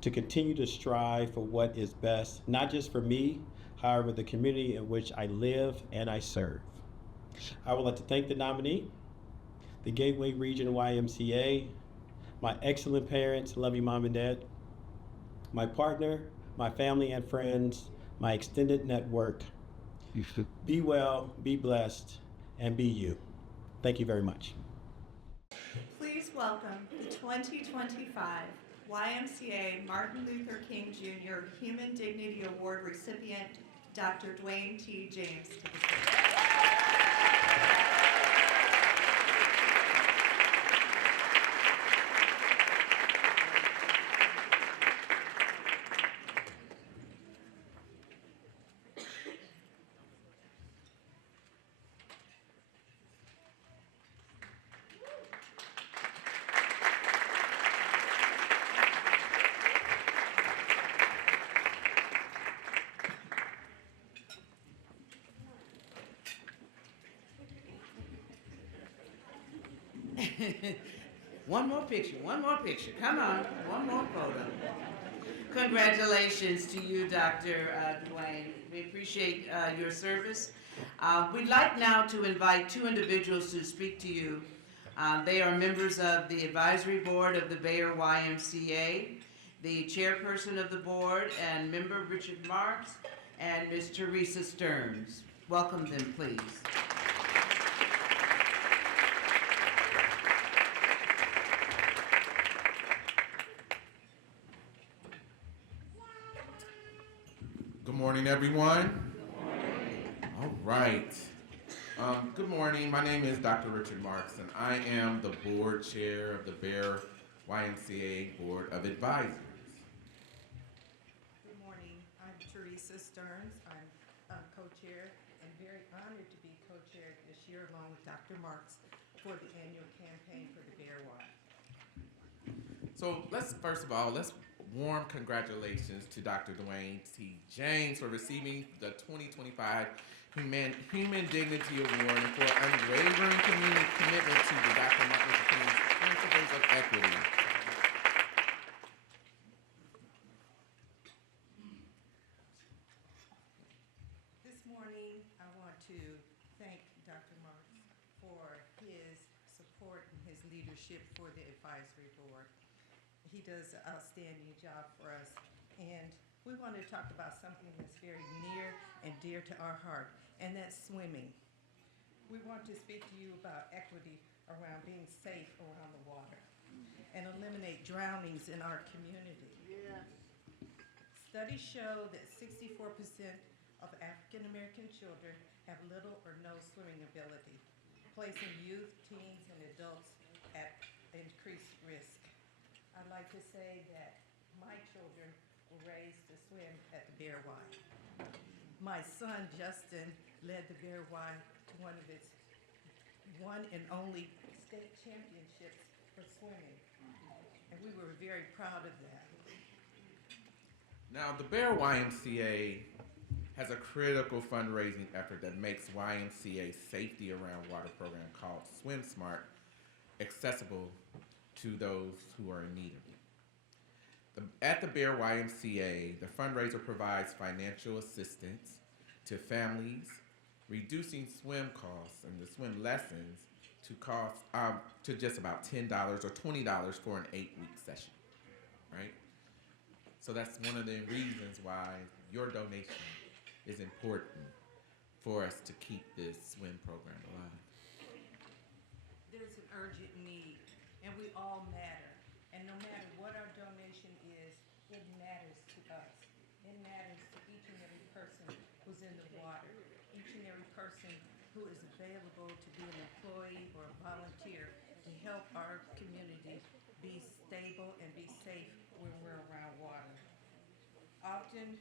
to continue to strive for what is best, not just for me, however, the community in which I live and I serve. I would like to thank the nominee, the Gateway Region YMCA, my excellent parents, love you mom and dad, my partner, my family and friends, my extended network. Be well, be blessed, and be you. Thank you very much. Please welcome the 2025 YMCA Martin Luther King Jr. Human Dignity Award recipient, Dr. Dwayne T. James, to the stage. One more picture, come on, one more photo. Congratulations to you, Dr. Dwayne. We appreciate your service. We'd like now to invite two individuals to speak to you. They are members of the advisory board of the BAYER YMCA, the chairperson of the board and member Richard Marks, and Ms. Teresa Stearns. Welcome them, please. Good morning, everyone. All right. Good morning. My name is Dr. Richard Marks, and I am the board chair of the BAYER YMCA Board of Advisors. Good morning. I'm Teresa Stearns. I'm co-chair and very honored to be co-chair this year along with Dr. Marks for the annual campaign for the BAYER Y. So first of all, let's warm congratulations to Dr. Dwayne T. James for receiving the 2025 Human Dignity Award and for unwavering commitment to the Dr. Martin Luther King's principles of equity. This morning, I want to thank Dr. Marks for his support and his leadership for the advisory board. He does an outstanding job for us, and we want to talk about something that's very near and dear to our heart, and that's swimming. We want to speak to you about equity around being safe around the water and eliminate drownings in our community. Studies show that 64% of African American children have little or no swimming ability, placing youth, teens, and adults at increased risk. I'd like to say that my children were raised to swim at the BAYER Y. My son, Justin, led the BAYER Y to one of its one and only state championships for swimming. And we were very proud of that. Now, the BAYER YMCA has a critical fundraising effort that makes YMCA Safety Around Water program called Swim Smart accessible to those who are in need of it. At the BAYER YMCA, the fundraiser provides financial assistance to families, reducing swim costs and the swim lessons to just about $10 or $20 for an 8-week session, right? So that's one of the reasons why your donation is important for us to keep this swim program alive. There's an urgent need, and we all matter. And no matter what our donation is, it matters to us. It matters to each and every person who's in the water, each and every person who is available to be an employee or a volunteer to help our community be stable and be safe when we're around water. Often,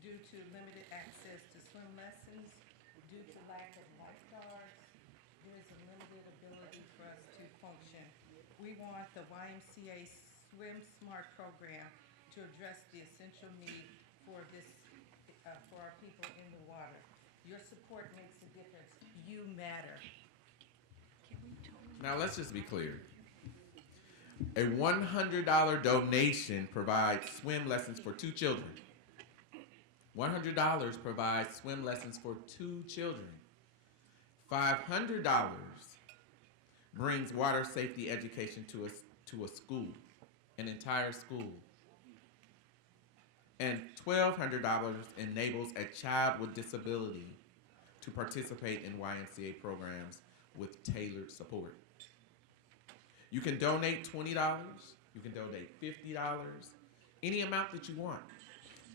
due to limited access to swim lessons, due to lack of lifeguards, there's a limited ability for us to function. We want the YMCA Swim Smart program to address the essential need for for our people in the water. Your support makes a difference. You matter. Now, let's just be clear. A $100 donation provides swim lessons for 2 children. $100 provides swim lessons for 2 children. $500 brings water safety education to a school, an entire school. And $1,200 enables a child with disability to participate in YMCA programs with tailored support. You can donate $20, you can donate $50, any amount that you want.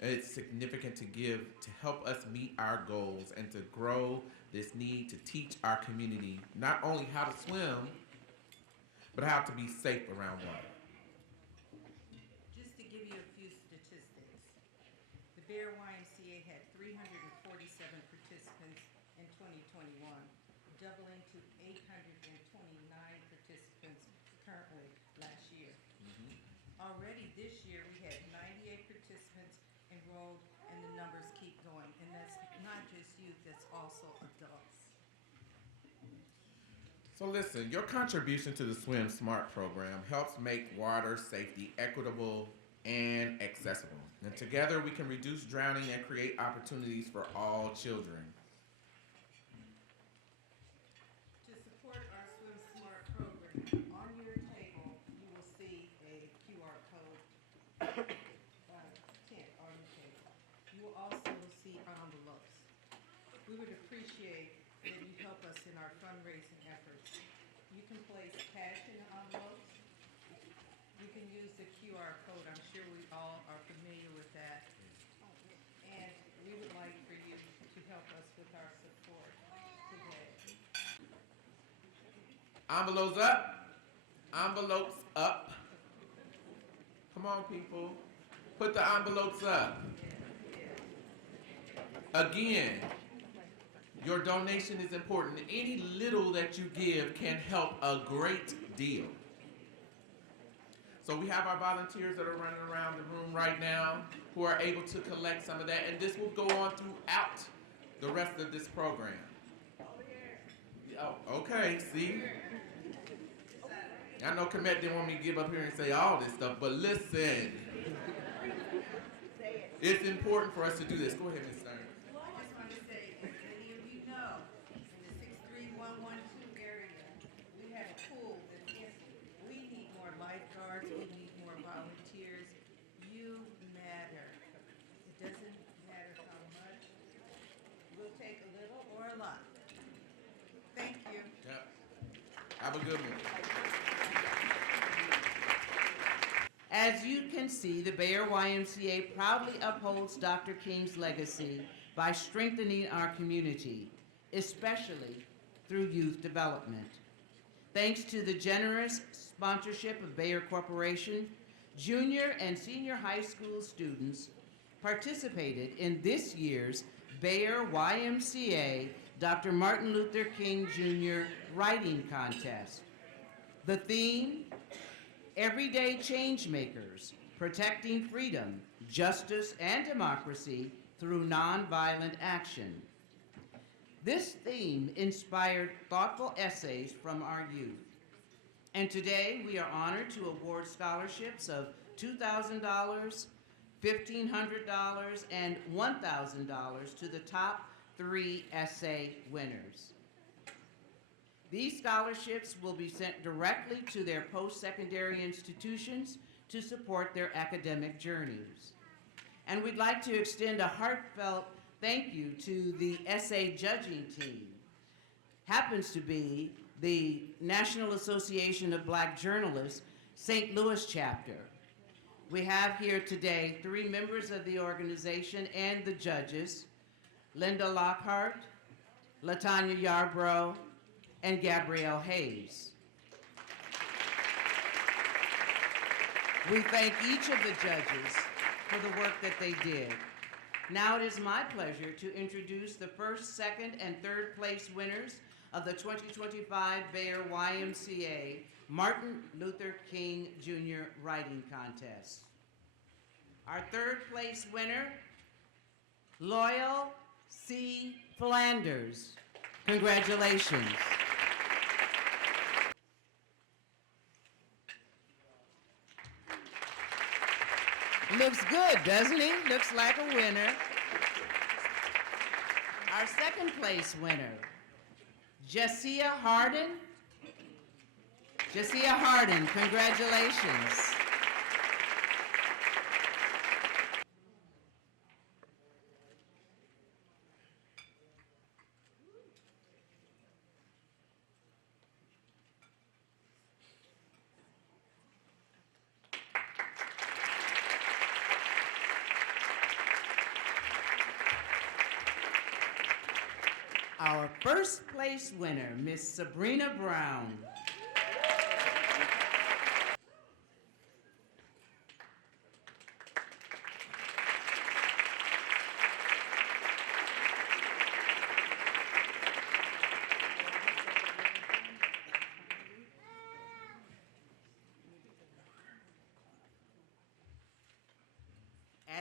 It's significant to give to help us meet our goals and to grow this need to teach our community not only how to swim, but how to be safe around water. Just to give you a few statistics, the BAYER YMCA had 347 participants in 2021, doubling to 829 participants currently last year. Already this year, we had 98 participants enrolled, and the numbers keep going. And that's not just youth, that's also adults. So listen, your contribution to the Swim Smart program helps make water safety equitable and accessible. And together we can reduce drowning and create opportunities for all children. To support our Swim Smart program, on your table, you will see a QR code tent on the table. You will also see envelopes. We would appreciate that you help us in our fundraising efforts. You can place cash in the envelopes. You can use the QR code. I'm sure we all are familiar with that. And help us with our support today. Envelopes up. Envelopes up. Come on, people. Put the envelopes up. Again, your donation is important. Any little that you give can help a great deal. So we have our volunteers that are running around the room right now who are able to collect some of that, and this will go on throughout the rest of this program. Oh, okay, see? I know Kemet didn't want me to give up here and say all this stuff, but listen. It's important for us to do this. Go ahead, Ms. Stern. Well, I just want to say, as many of you know, in the 63112 area, we had a pool that's empty. We need more lifeguards, we need more volunteers. You matter. It doesn't matter how much. We'll take a little or a lot. Thank you. Yep. Have a good one. As you can see, the BAYER YMCA proudly upholds Dr. King's legacy by strengthening our community, especially through youth development. Thanks to the generous sponsorship of BAYER Corporation, junior and senior high school students participated in this year's BAYER YMCA Dr. Martin Luther King Jr. Writing Contest. The theme, Everyday Changemakers, Protecting Freedom, Justice, and Democracy Through Nonviolent Action. This theme inspired thoughtful essays from our youth. And today we are honored to award scholarships of $2,000, $1,500, and $1,000 to the top 3 essay winners. These scholarships will be sent directly to their post-secondary institutions to support their academic journeys. And we'd like to extend a heartfelt thank you to the essay judging team. Happens to be the National Association of Black Journalists, St. Louis chapter. We have here today 3 members of the organization and the judges, Linda Lockhart, Latanya Yarbrough, and Gabrielle Hayes. We thank each of the judges for the work that they did. Now it is my pleasure to introduce the first, second, and third place winners of the 2025 BAYER YMCA Martin Luther King Jr. Writing Contest. Our third place winner, Loyal C. Flanders. Congratulations. Looks good, doesn't he? Looks like a winner. Our second place winner, Jessia Harden. Jessia Harden, congratulations. Our first place winner, Miss Sabrina Brown.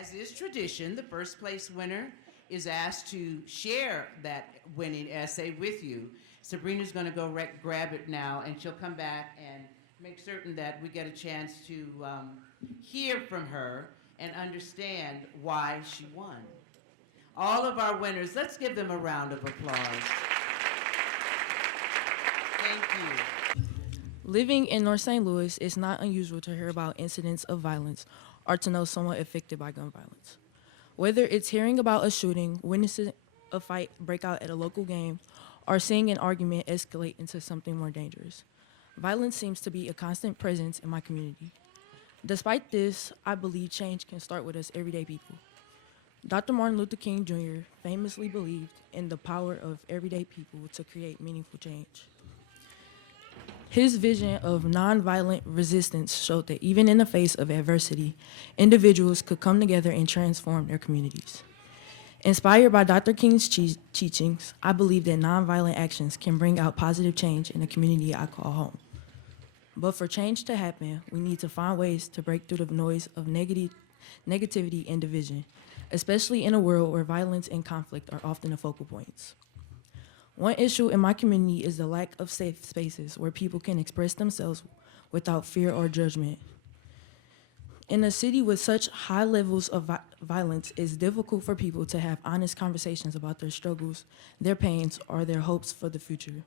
As is tradition, the first place winner is asked to share that winning essay with you. Sabrina's going to go grab it now, and she'll come back and make certain that we get a chance to hear from her and understand why she won. All of our winners, let's give them a round of applause. Thank you. Living in North St. Louis, it's not unusual to hear about incidents of violence or to know someone affected by gun violence. Whether it's hearing about a shooting, witnessing a fight break out at a local game, or seeing an argument escalate into something more dangerous, violence seems to be a constant presence in my community. Despite this, I believe change can start with us everyday people. Dr. Martin Luther King Jr. famously believed in the power of everyday people to create meaningful change. His vision of nonviolent resistance showed that even in the face of adversity, individuals could come together and transform their communities. Inspired by Dr. King's teachings, I believe that nonviolent actions can bring out positive change in the community I call home. But for change to happen, we need to find ways to break through the noise of negativity and division, especially in a world where violence and conflict are often the focal points. One issue in my community is the lack of safe spaces where people can express themselves without fear or judgment. In a city with such high levels of violence, it's difficult for people to have honest conversations about their struggles, their pains, or their hopes for the future.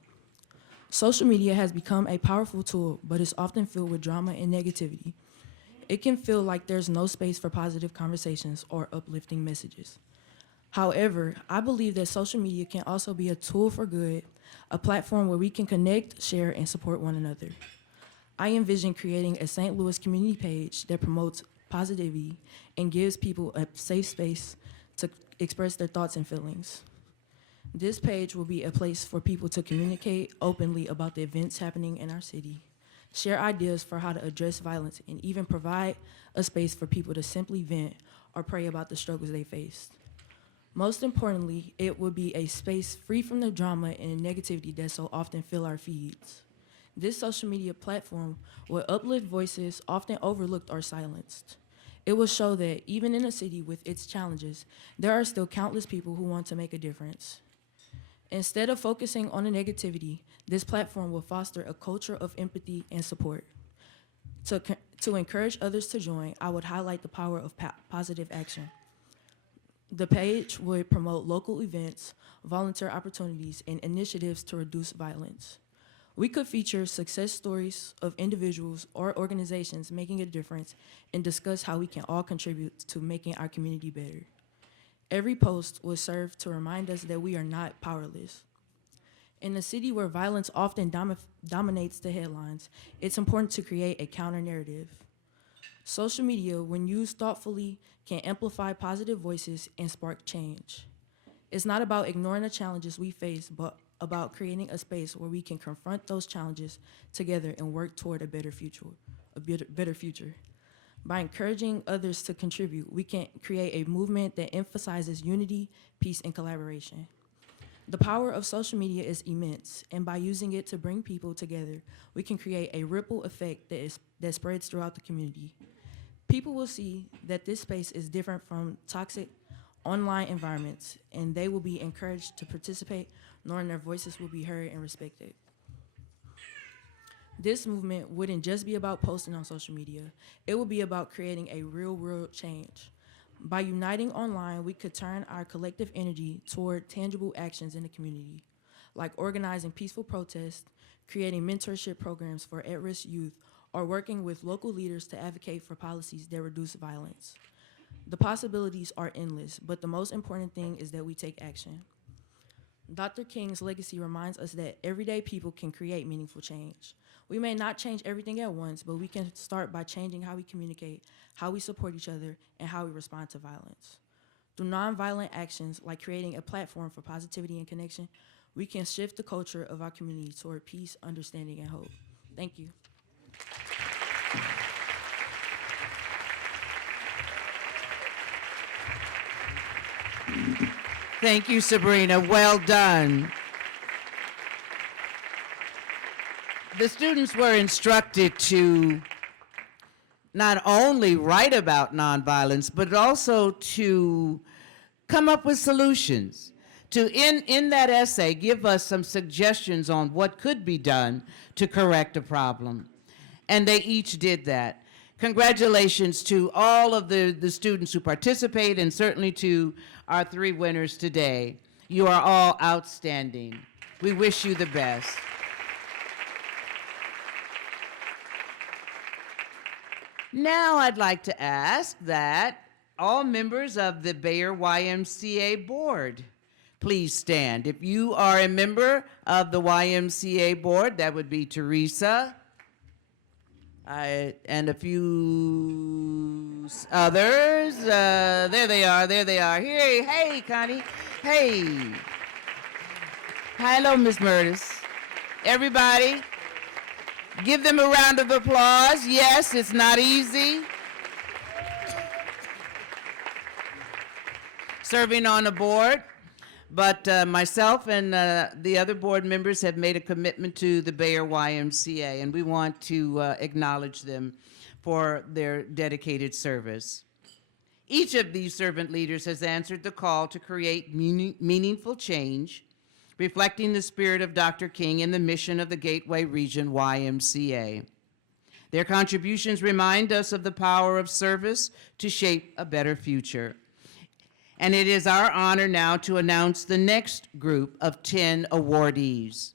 Social media has become a powerful tool, but it's often filled with drama and negativity. It can feel like there's no space for positive conversations or uplifting messages. However, I believe that social media can also be a tool for good, a platform where we can connect, share, and support one another. I envision creating a St. Louis community page that promotes positivity and gives people a safe space to express their thoughts and feelings. This page will be a place for people to communicate openly about the events happening in our city, share ideas for how to address violence, and even provide a space for people to simply vent or pray about the struggles they faced. Most importantly, it will be a space free from the drama and negativity that so often fill our feeds. This social media platform will uplift voices often overlooked or silenced. It will show that even in a city with its challenges, there are still countless people who want to make a difference. Instead of focusing on the negativity, this platform will foster a culture of empathy and support. To encourage others to join, I would highlight the power of positive action. The page would promote local events, volunteer opportunities, and initiatives to reduce violence. We could feature success stories of individuals or organizations making a difference and discuss how we can all contribute to making our community better. Every post will serve to remind us that we are not powerless. In a city where violence often dominates the headlines, it's important to create a counter-narrative. Social media, when used thoughtfully, can amplify positive voices and spark change. It's not about ignoring the challenges we face, but about creating a space where we can confront those challenges together and work toward a better future. By encouraging others to contribute, we can create a movement that emphasizes unity, peace, and collaboration. The power of social media is immense, and by using it to bring people together, we can create a ripple effect that spreads throughout the community. People will see that this space is different from toxic online environments, and they will be encouraged to participate, knowing their voices will be heard and respected. This movement wouldn't just be about posting on social media. It would be about creating a real-world change. By uniting online, we could turn our collective energy toward tangible actions in the community, like organizing peaceful protests, creating mentorship programs for at-risk youth, or working with local leaders to advocate for policies that reduce violence. The possibilities are endless, but the most important thing is that we take action. Dr. King's legacy reminds us that everyday people can create meaningful change. We may not change everything at once, but we can start by changing how we communicate, how we support each other, and how we respond to violence. Through nonviolent actions, like creating a platform for positivity and connection, we can shift the culture of our community toward peace, understanding, and hope. Thank you. Thank you, Sabrina. Well done. The students were instructed to not only write about nonviolence, but also to come up with solutions. To, in that essay, give us some suggestions on what could be done to correct a problem. And they each did that. Congratulations to all of the students who participate, and certainly to our three winners today. You are all outstanding. We wish you the best. Now I'd like to ask that all members of the BAYER YMCA board please stand. If you are a member of the YMCA board, that would be Teresa, And a few others. There they are. There they are. Here, hey, Connie. Hey. Hello, Miss Murdis. Everybody, give them a round of applause. Yes, it's not easy. Serving on a board. But myself and the other board members have made a commitment to the BAYER YMCA, and we want to acknowledge them for their dedicated service. Each of these servant leaders has answered the call to create meaningful change, reflecting the spirit of Dr. King and the mission of the Gateway Region YMCA. Their contributions remind us of the power of service to shape a better future. And it is our honor now to announce the next group of 10 awardees.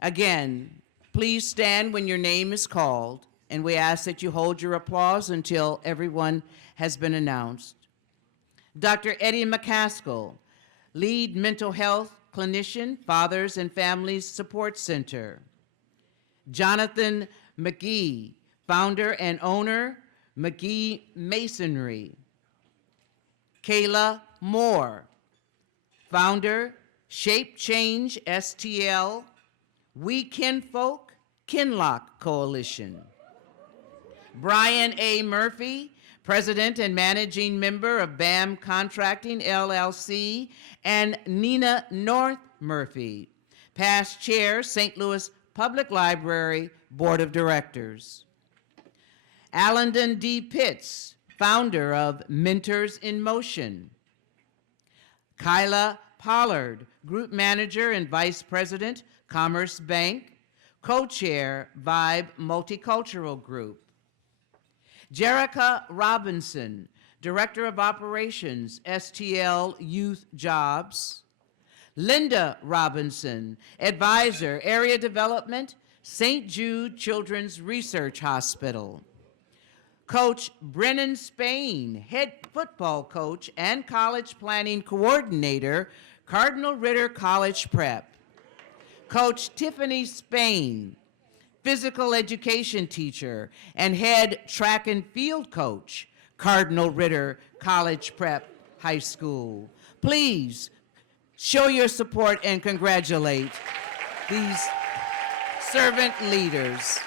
Again, please stand when your name is called, and we ask that you hold your applause until everyone has been announced. Dr. Ed.D. McCaskill, Lead Mental Health Clinician, Fathers and Families Support Center. Jonathan McGee, founder and owner, McGee Masonry. Kayla Moore, founder, Shape Change STL, We Kinfolk, Kinlock Coalition. Brian A. Murphy, president and managing member of BAM Contracting LLC, and Nina North Murphy, past chair, St. Louis Public Library Board of Directors. Allendon D. Pitts, founder of Mentors in Motion. Kyla Pollard, group manager and vice president, Commerce Bank, co-chair, Vibe Multicultural Group. Jerica Robinson, director of operations, STL Youth Jobs. Linda Robinson, advisor, area development, St. Jude Children's Research Hospital. Coach Brennan Spain, head football coach and college planning coordinator, Cardinal Ritter College Prep. Coach Tiffany Spain, physical education teacher and head track and field coach, Cardinal Ritter College Prep High School. Please show your support and congratulate these servant leaders.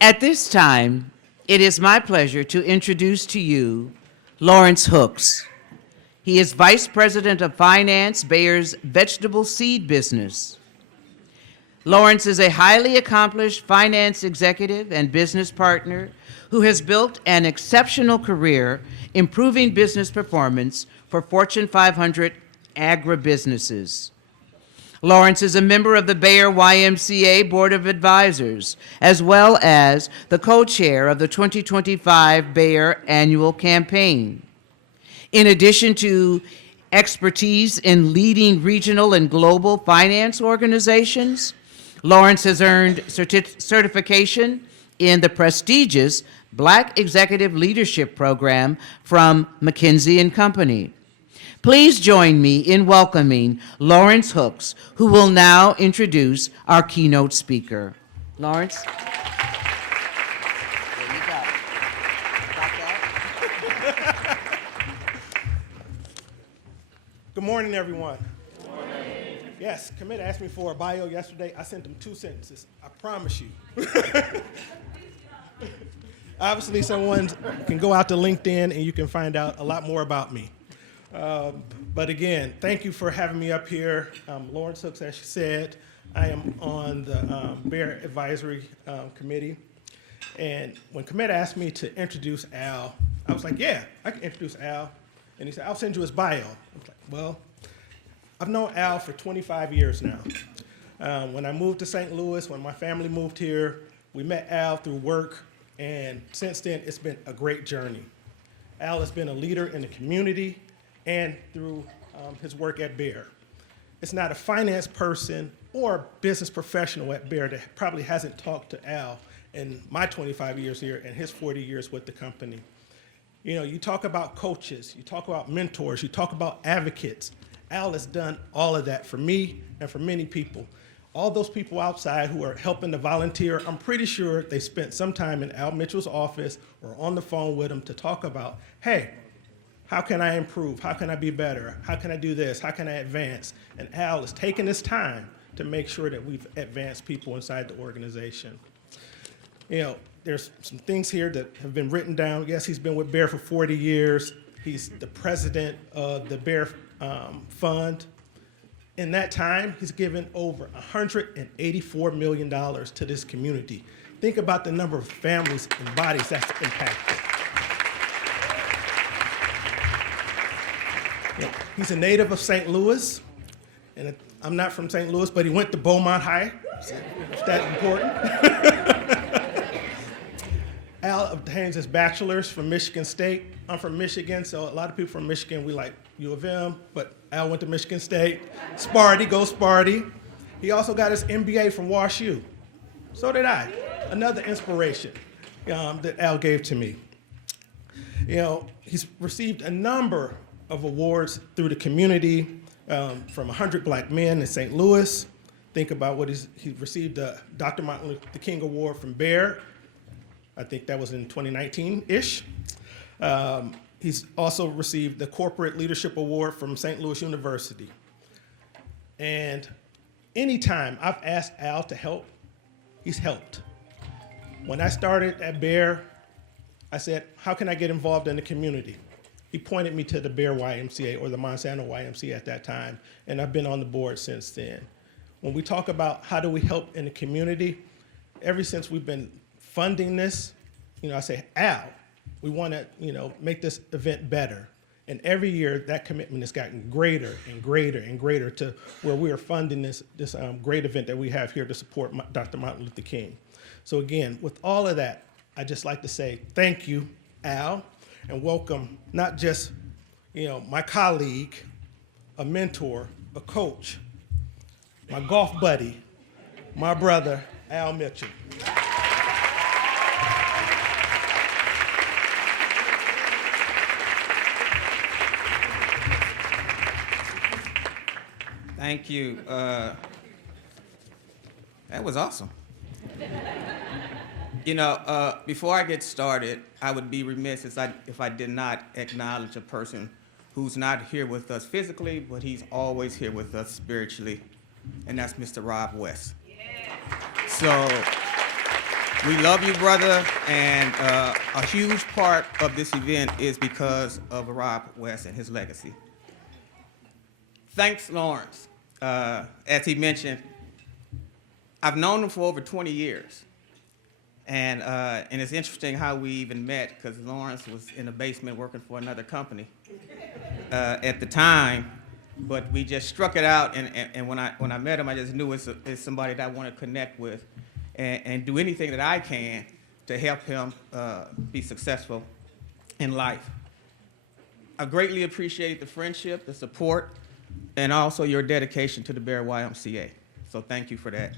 At this time, it is my pleasure to introduce to you Lawrence Hooks. He is Vice President of Finance, Bayer's vegetable seed business. Lawrence is a highly accomplished finance executive and business partner who has built an exceptional career improving business performance for Fortune 500 agribusinesses. Lawrence is a member of the BAYER YMCA Board of Advisors, as well as the co-chair of the 2025 BAYER Annual Campaign. In addition to expertise in leading regional and global finance organizations, Lawrence has earned certification in the prestigious Black Executive Leadership Program from McKinsey & Company. Please join me in welcoming Lawrence Hooks, who will now introduce our keynote speaker. Lawrence? There you go. Got that? Good morning, everyone. Good morning. Yes, Kemet asked me for a bio yesterday. I sent him 2 sentences. I promise you. Obviously, someone can go out to LinkedIn and you can find out a lot more about me. But again, thank you for having me up here. Lawrence Hooks, as she said, I am on the BAYER Advisory Committee. And when Kemet asked me to introduce Al, I was like, yeah, I can introduce Al. And he said, I'll send you his bio. I was like, well, I've known Al for 25 years now. When I moved to St. Louis, when my family moved here, we met Al through work. And since then, it's been a great journey. Al has been a leader in the community and through his work at BAYER. It's not a finance person or business professional at BAYER that probably hasn't talked to Al in my 25 years here and his 40 years with the company. You know, you talk about coaches, you talk about mentors, you talk about advocates. Al has done all of that for me and for many people. All those people outside who are helping to volunteer, I'm pretty sure they spent some time in Al Mitchell's office or on the phone with him to talk about, hey, how can I improve? How can I be better? How can I do this? How can I advance? And Al has taken his time to make sure that we've advanced people inside the organization. You know, there's some things here that have been written down. Yes, he's been with BAYER for 40 years. He's the president of the BAYER Fund. In that time, he's given over $184 million to this community. Think about the number of families and bodies that's impacted. You know, he's a native of St. Louis, and I'm not from St. Louis, but he went to Beaumont High. Is that important? Al obtains his bachelor's from Michigan State. I'm from Michigan, so a lot of people from Michigan, we like U of M, but Al went to Michigan State. Sparty, go Sparty. He also got his MBA from Wash U. So did I. Another inspiration that Al gave to me. You know, he's received a number of awards through the community, from 100 Black Men in St. Louis. Think about what he received the Dr. Martin Luther King Award from BAYER. I think that was in 2019-ish. He's also received the Corporate Leadership Award from St. Louis University. And anytime I've asked Al to help, he's helped. When I started at BAYER, I said, how can I get involved in the community? He pointed me to the BAYER YMCA, or the Monsanto YMCA at that time, and I've been on the board since then. When we talk about how do we help in the community, ever since we've been funding this, you know, I say, Al, we want to, you know, make this event better. And every year, that commitment has gotten greater and greater and greater to where we are funding this great event that we have here to support Dr. Martin Luther King. So again, with all of that, I'd just like to say thank you, Al, and welcome not just, you know, my colleague, a mentor, a coach, my golf buddy, my brother, Al Mitchell. Thank you. That was awesome. You know, before I get started, I would be remiss if I did not acknowledge a person who's not here with us physically, but he's always here with us spiritually, and that's Mr. Rob West. Yeah. So we love you, brother, and a huge part of this event is because of Rob West and his legacy. Thanks, Lawrence. As he mentioned, I've known him for over 20 years. And it's interesting how we even met, because Lawrence was in the basement working for another company at the time. But we just struck it out, and when I met him, I just knew it's somebody that I want to connect with and do anything that I can to help him be successful in life. I greatly appreciate the friendship, the support, and also your dedication to the BAYER YMCA. So thank you for that.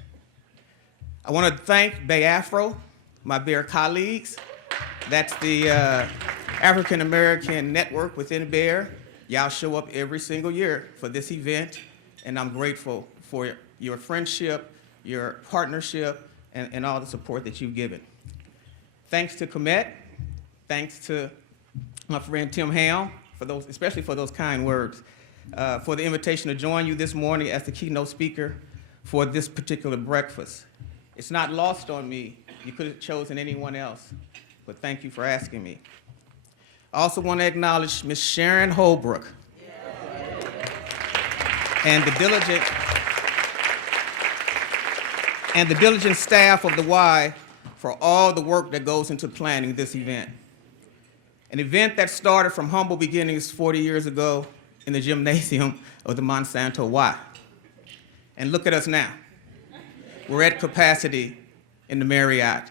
I want to thank Bay Afro, my BAYER colleagues. That's the African American network within BAYER. Y'all show up every single year for this event, and I'm grateful for your friendship, your partnership, and all the support that you've given. Thanks to Kemet, thanks to my friend Tim Helm, especially for those kind words. For the invitation to join you this morning as the keynote speaker for this particular breakfast. It's not lost on me. You could have chosen anyone else, but thank you for asking me. I also want to acknowledge Ms. Sharon Holbrooks and the diligent staff of the Y for all the work that goes into planning this event. An event that started from humble beginnings 40 years ago in the gymnasium of the Monsanto Y. And look at us now. We're at capacity in the Marriott,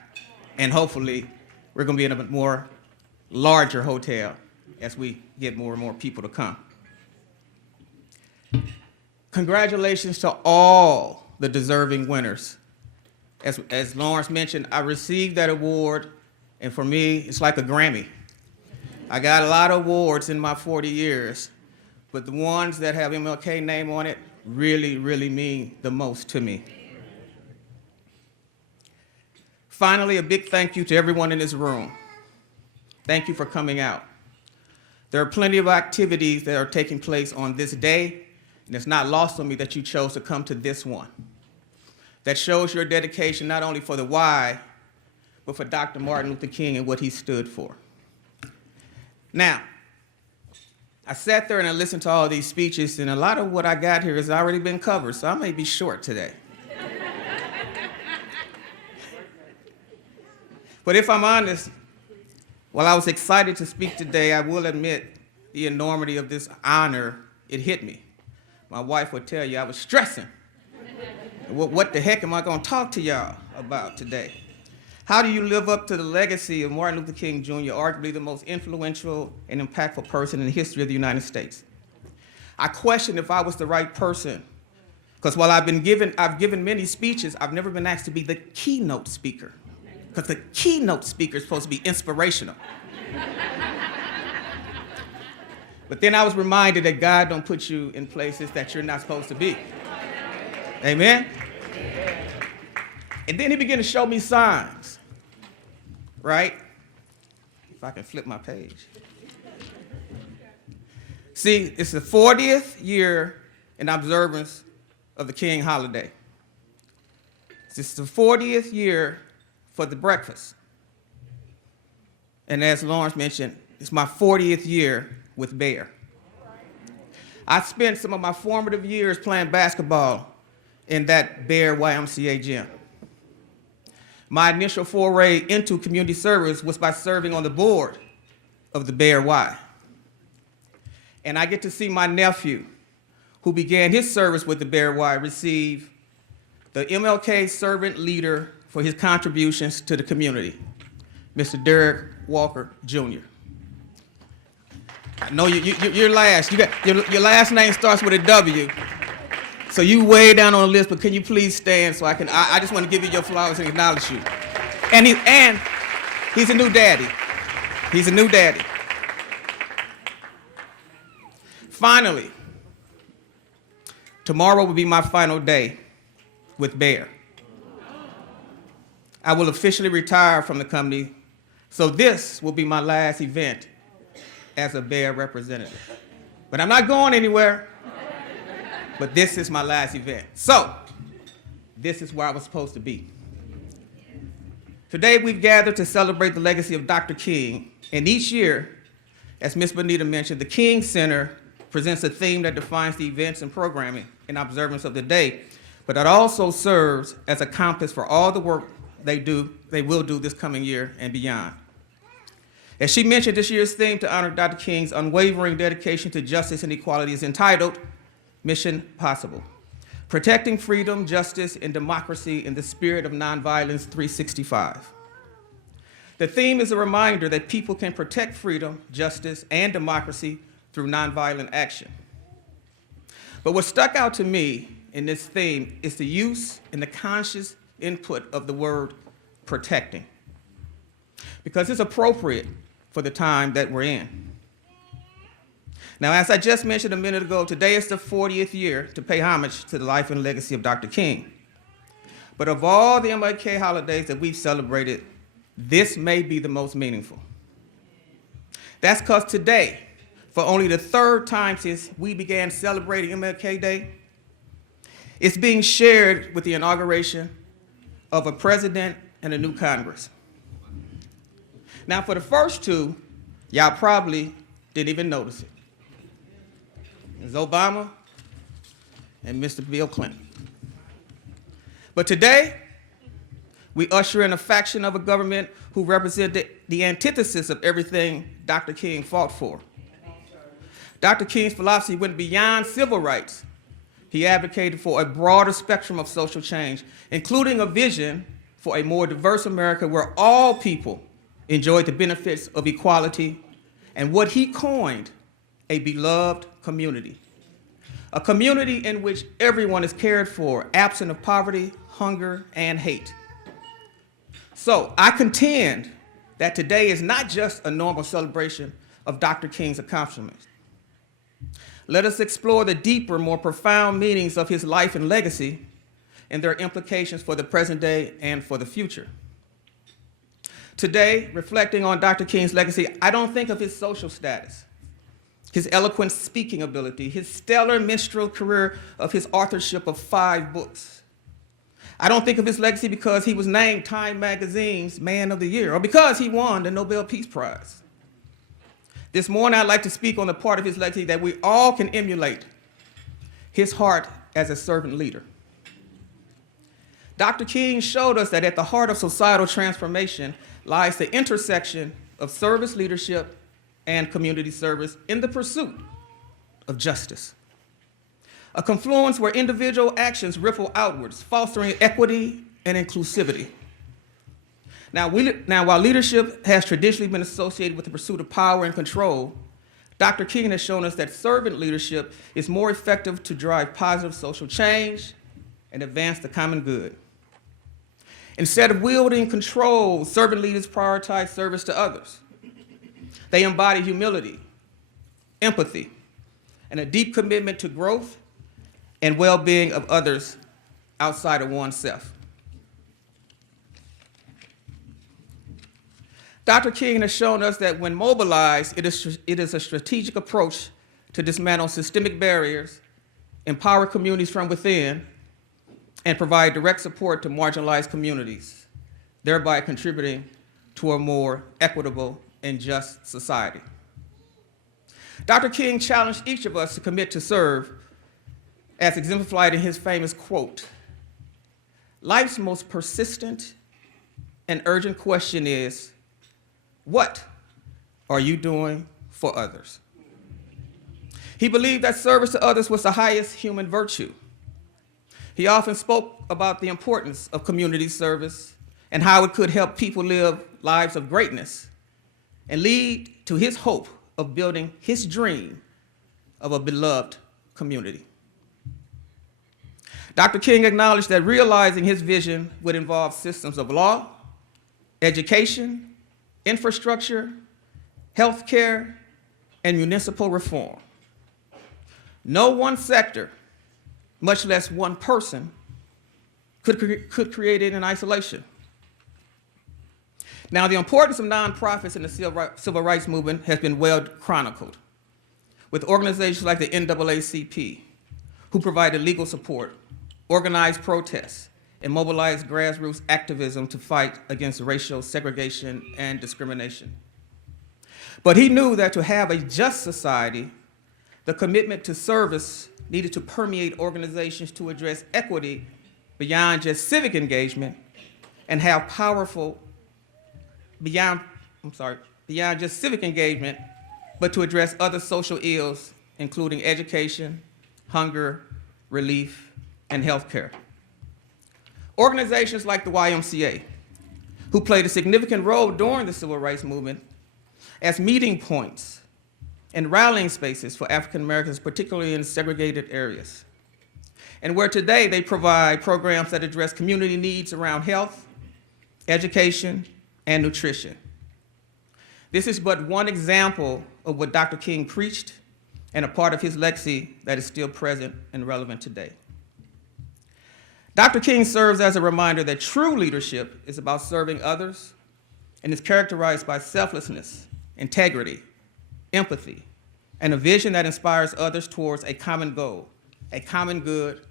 and hopefully we're going to be in a more larger hotel as we get more and more people to come. Congratulations to all the deserving winners. As Lawrence mentioned, I received that award, and for me, it's like a Grammy. I got a lot of awards in my 40 years, but the ones that have MLK name on it really, really mean the most to me. Finally, a big thank you to everyone in this room. Thank you for coming out. There are plenty of activities that are taking place on this day, and it's not lost on me that you chose to come to this one. That shows your dedication not only for the Y, but for Dr. Martin Luther King and what he stood for. Now, I sat there and I listened to all these speeches, and a lot of what I got here has already been covered, so I may be short today. But if I'm honest, while I was excited to speak today, I will admit the enormity of this honor, it hit me. My wife would tell you I was stressing. What the heck am I going to talk to y'all about today? How do you live up to the legacy of Martin Luther King Jr., arguably the most influential and impactful person in the history of the United States? I question if I was the right person, because while I've given many speeches, I've never been asked to be the keynote speaker, because the keynote speaker is supposed to be inspirational. But then I was reminded that God don't put you in places that you're not supposed to be. Amen? And then he began to show me signs, right? If I can flip my page. See, it's the 40th year in observance of the King holiday. It's the 40th year for the breakfast. And as Lawrence mentioned, it's my 40th year with BAYER. I spent some of my formative years playing basketball in that BAYER YMCA gym. My initial foray into community service was by serving on the board of the BAYER Y. And I get to see my nephew, who began his service with the BAYER Y, receive the MLK Servant Leader for his contributions to the community, Mr. Derek Walker, Jr. I know you're last. Your last name starts with a W. So you way down on the list, but can you please stand so I just want to give you your flowers and acknowledge you. And he's a new daddy. He's a new daddy. Finally, tomorrow will be my final day with BAYER. I will officially retire from the company, so this will be my last event as a BAYER representative. But I'm not going anywhere. But this is my last event. So, this is where I was supposed to be. Today we've gathered to celebrate the legacy of Dr. King, and each year, as Ms. Bonita mentioned, the King Center presents a theme that defines the events and programming in observance of the day, but it also serves as a compass for all the work they will do this coming year and beyond. As she mentioned, this year's theme to honor Dr. King's unwavering dedication to justice and equality is entitled Mission Possible: Protecting Freedom, Justice, and Democracy in the Spirit of Nonviolence 365. The theme is a reminder that people can protect freedom, justice, and democracy through nonviolent action. But what stuck out to me in this theme is the use and the conscious input of the word protecting, because it's appropriate for the time that we're in. Now, as I just mentioned a minute ago, today is the 40th year to pay homage to the life and legacy of Dr. King. But of all the MLK holidays that we've celebrated, this may be the most meaningful. That's because today, for only the third time since we began celebrating MLK Day, it's being shared with the inauguration of a president and a new Congress. Now, for the first two, y'all probably didn't even notice it. It's Obama and Mr. Bill Clinton. But today, we usher in a faction of a government who represented the antithesis of everything Dr. King fought for. Dr. King's philosophy went beyond civil rights. He advocated for a broader spectrum of social change, including a vision for a more diverse America where all people enjoyed the benefits of equality and what he coined a beloved community. A community in which everyone is cared for, absent of poverty, hunger, and hate. So I contend that today is not just a normal celebration of Dr. King's accomplishments. Let us explore the deeper, more profound meanings of his life and legacy and their implications for the present day and for the future. Today, reflecting on Dr. King's legacy, I don't think of his social status, his eloquent speaking ability, his stellar minstrel career of his authorship of 5 books. I don't think of his legacy because he was named Time Magazine's Man of the Year or because he won the Nobel Peace Prize. This morning, I'd like to speak on the part of his legacy that we all can emulate, his heart as a servant leader. Dr. King showed us that at the heart of societal transformation lies the intersection of service leadership and community service in the pursuit of justice. A confluence where individual actions ripple outwards, fostering equity and inclusivity. Now, while leadership has traditionally been associated with the pursuit of power and control, Dr. King has shown us that servant leadership is more effective to drive positive social change and advance the common good. Instead of wielding control, servant leaders prioritize service to others. They embody humility, empathy, and a deep commitment to growth and well-being of others outside of oneself. Dr. King has shown us that when mobilized, it is a strategic approach to dismantle systemic barriers, empower communities from within, and provide direct support to marginalized communities, thereby contributing to a more equitable and just society. Dr. King challenged each of us to commit to serve, as exemplified in his famous quote, "Life's most persistent and urgent question is, what are you doing for others?" He believed that service to others was the highest human virtue. He often spoke about the importance of community service and how it could help people live lives of greatness and lead to his hope of building his dream of a beloved community. Dr. King acknowledged that realizing his vision would involve systems of law, education, infrastructure, healthcare, and municipal reform. No one sector, much less one person, could create it in isolation. Now, the importance of nonprofits in the civil rights movement has been well chronicled, with organizations like the NAACP, who provided legal support, organized protests, and mobilized grassroots activism to fight against racial segregation and discrimination. But he knew that to have a just society, the commitment to service needed to permeate organizations to address equity beyond just civic engagement and have powerful, beyond just civic engagement, but to address other social ills, including education, hunger, relief, and healthcare. Organizations like the YMCA, who played a significant role during the civil rights movement as meeting points and rallying spaces for African Americans, particularly in segregated areas, and where today they provide programs that address community needs around health, education, and nutrition. This is but one example of what Dr. King preached and a part of his legacy that is still present and relevant today. Dr. King serves as a reminder that true leadership is about serving others and is characterized by selflessness, integrity, empathy, and a vision that inspires others towards a common goal, a common good,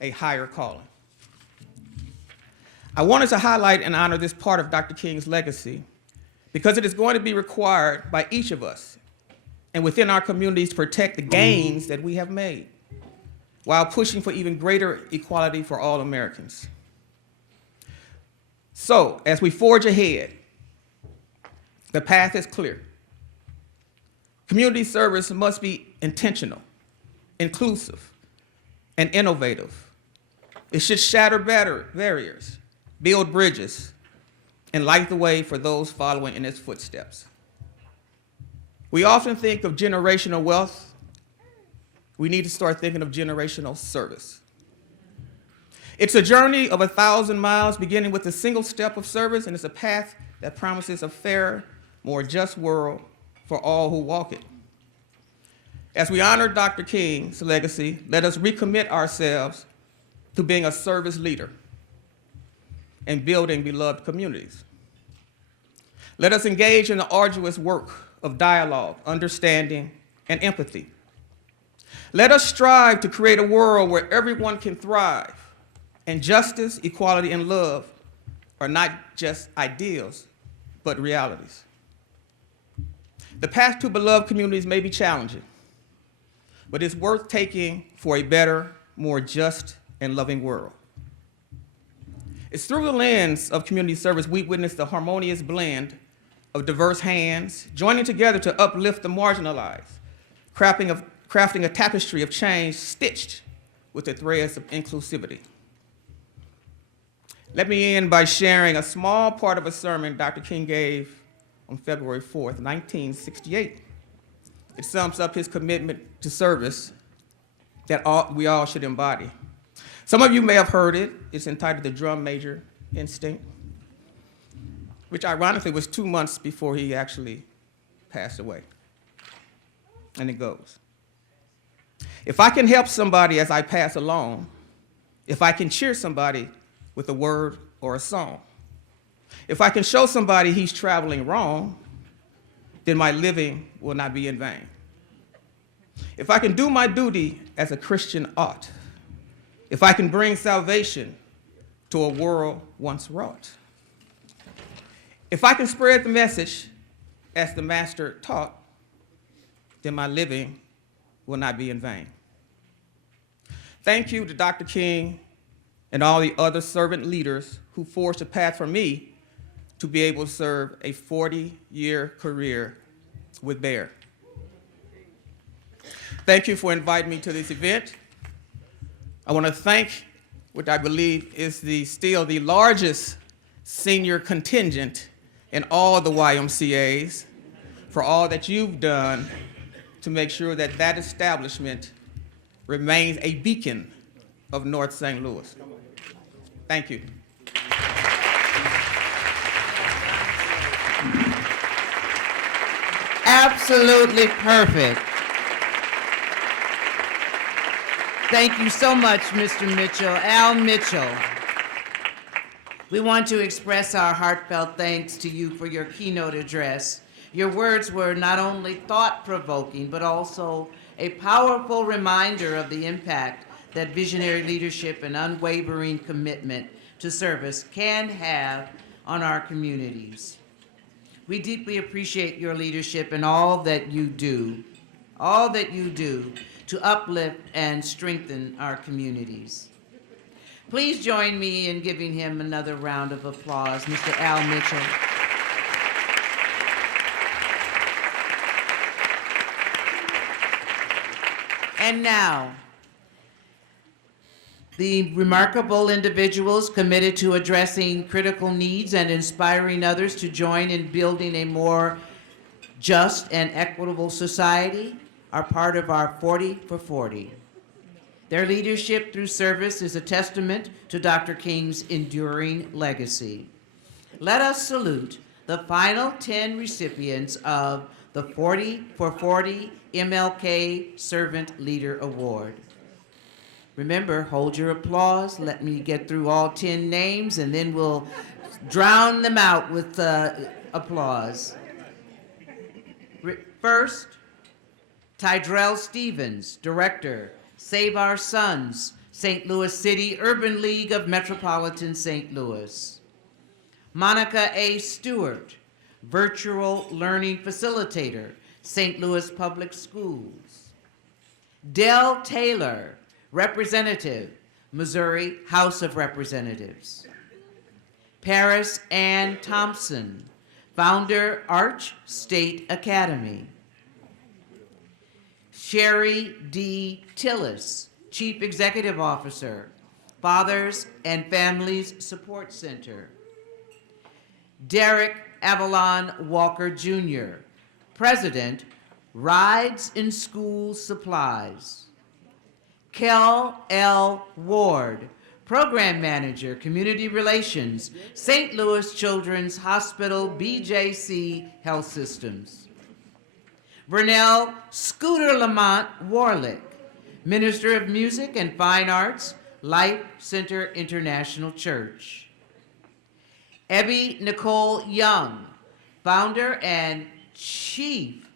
a higher calling. I wanted to highlight and honor this part of Dr. King's legacy because it is going to be required by each of us and within our communities to protect the gains that we have made, while pushing for even greater equality for all Americans. So, as we forge ahead, the path is clear. Community service must be intentional, inclusive, and innovative. It should shatter barriers, build bridges, and light the way for those following in its footsteps. We often think of generational wealth. We need to start thinking of generational service. It's a journey of 1,000 miles, beginning with a single step of service, and it's a path that promises a fairer, more just world for all who walk it. As we honor Dr. King's legacy, let us recommit ourselves to being a service leader and building beloved communities. Let us engage in the arduous work of dialogue, understanding, and empathy. Let us strive to create a world where everyone can thrive, and justice, equality, and love are not just ideals, but realities. The path to beloved communities may be challenging, but it's worth taking for a better, more just, and loving world. It's through the lens of community service we witness the harmonious blend of diverse hands joining together to uplift the marginalized, crafting a tapestry of change stitched with the threads of inclusivity. Let me end by sharing a small part of a sermon Dr. King gave on February 4th, 1968. It sums up his commitment to service that we all should embody. Some of you may have heard it. It's entitled The Drum Major Instinct, which ironically was 2 months before he actually passed away. And it goes, if I can help somebody as I pass along, if I can cheer somebody with a word or a song, if I can show somebody he's traveling wrong, then my living will not be in vain. If I can do my duty as a Christian ought, if I can bring salvation to a world once wrought, if I can spread the message as the Master taught, then my living will not be in vain. Thank you to Dr. King and all the other servant leaders who forged a path for me to be able to serve a 40-year career with BAYER. Thank you for inviting me to this event. I want to thank, what I believe is still the largest senior contingent in all the YMCAs, for all that you've done to make sure that that establishment remains a beacon of North St. Louis. Thank you. Absolutely perfect. Thank you so much, Mr. Mitchell, Al Mitchell. We want to express our heartfelt thanks to you for your keynote address. Your words were not only thought-provoking, but also a powerful reminder of the impact that visionary leadership and unwavering commitment to service can have on our communities. We deeply appreciate your leadership and all that you do to uplift and strengthen our communities. Please join me in giving him another round of applause, Mr. Al Mitchell. And now, the remarkable individuals committed to addressing critical needs and inspiring others to join in building a more just and equitable society are part of our 40 for 40. Their leadership through service is a testament to Dr. King's enduring legacy. Let us salute the final 10 recipients of the 40 for 40 MLK Servant Leader Award. Remember, hold your applause. Let me get through all 10 names, and then we'll drown them out with applause. First, Tydrell Stevens, Director, Save Our Sons, St. Louis City Urban League of Metropolitan St. Louis. Monica A. Stewart, Virtual Learning Facilitator, St. Louis Public Schools. Dell Taylor, Representative, Missouri House of Representatives. Paris Ann Thompson, Founder, Arch State Academy. Sherry D. Tillis, Chief Executive Officer, Fathers and Families Support Center. Derek Avalon Walker Jr., President, Rides in School Supplies. Kel L. Ward, Program Manager, Community Relations, St. Louis Children's Hospital, BJC Health Systems. Vernell Scooter Lamont Warlick, Minister of Music and Fine Arts, Life Center International Church. Ebby Nicole Young, founder and chief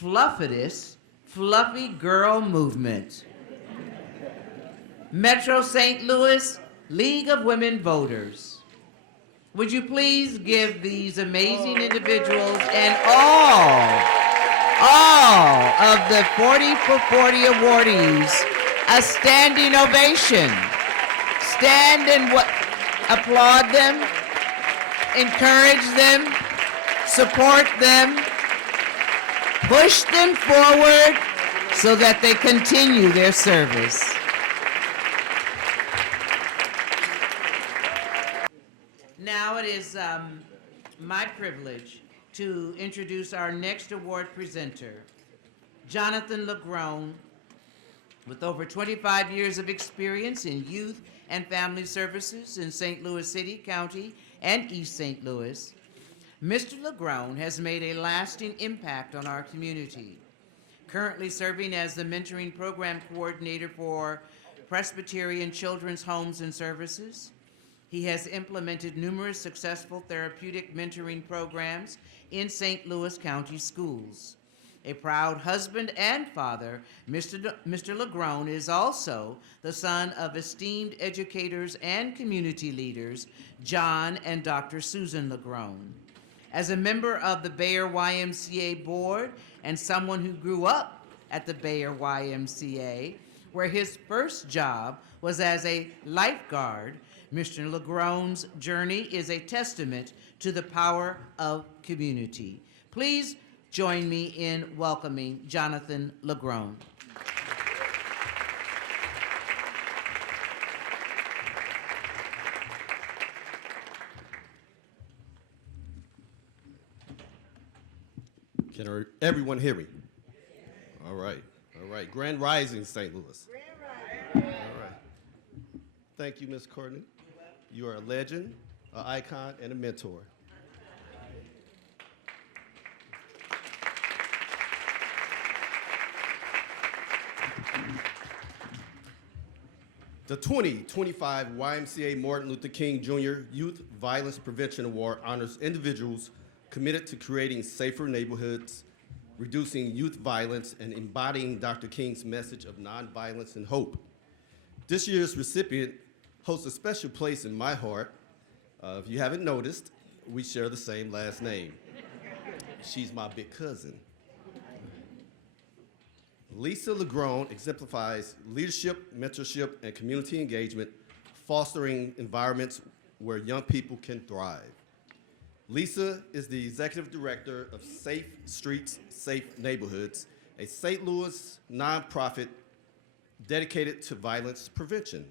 fluffitist, Fluffy Girl Movement. Metro St. Louis League of Women Voters. Would you please give these amazing individuals and all of the 40 for 40 awardees a standing ovation. Stand and applaud them, encourage them, support them, push them forward so that they continue their service. Now it is my privilege to introduce our next award presenter, Jonathan LaGrone, with over 25 years of experience in youth and family services in St. Louis City, County, and East St. Louis. Mr. LaGrone has made a lasting impact on our community, currently serving as the Mentoring Program Coordinator for Presbyterian Children's Homes and Services. He has implemented numerous successful therapeutic mentoring programs in St. Louis County schools. A proud husband and father, Mr. LaGrone is also the son of esteemed educators and community leaders, John and Dr. Susan LaGrone. As a member of the BAYER YMCA board and someone who grew up at the BAYER YMCA, where his first job was as a lifeguard, Mr. LaGrone's journey is a testament to the power of community. Please join me in welcoming Jonathan LaGrone. Can everyone hear me? All right, all right. Grand Rising, St. Louis. All right. Thank you, Ms. Cornute. You are a legend, an icon, and a mentor. The 2025 YMCA Martin Luther King Jr. Youth Violence Prevention Award honors individuals committed to creating safer neighborhoods, reducing youth violence, and embodying Dr. King's message of nonviolence and hope. This year's recipient holds a special place in my heart. If you haven't noticed, we share the same last name. She's my big cousin. Lisa LaGrone exemplifies leadership, mentorship, and community engagement, fostering environments where young people can thrive. Lisa is the executive director of Safe Streets, Safe Neighborhoods, a St. Louis nonprofit dedicated to violence prevention.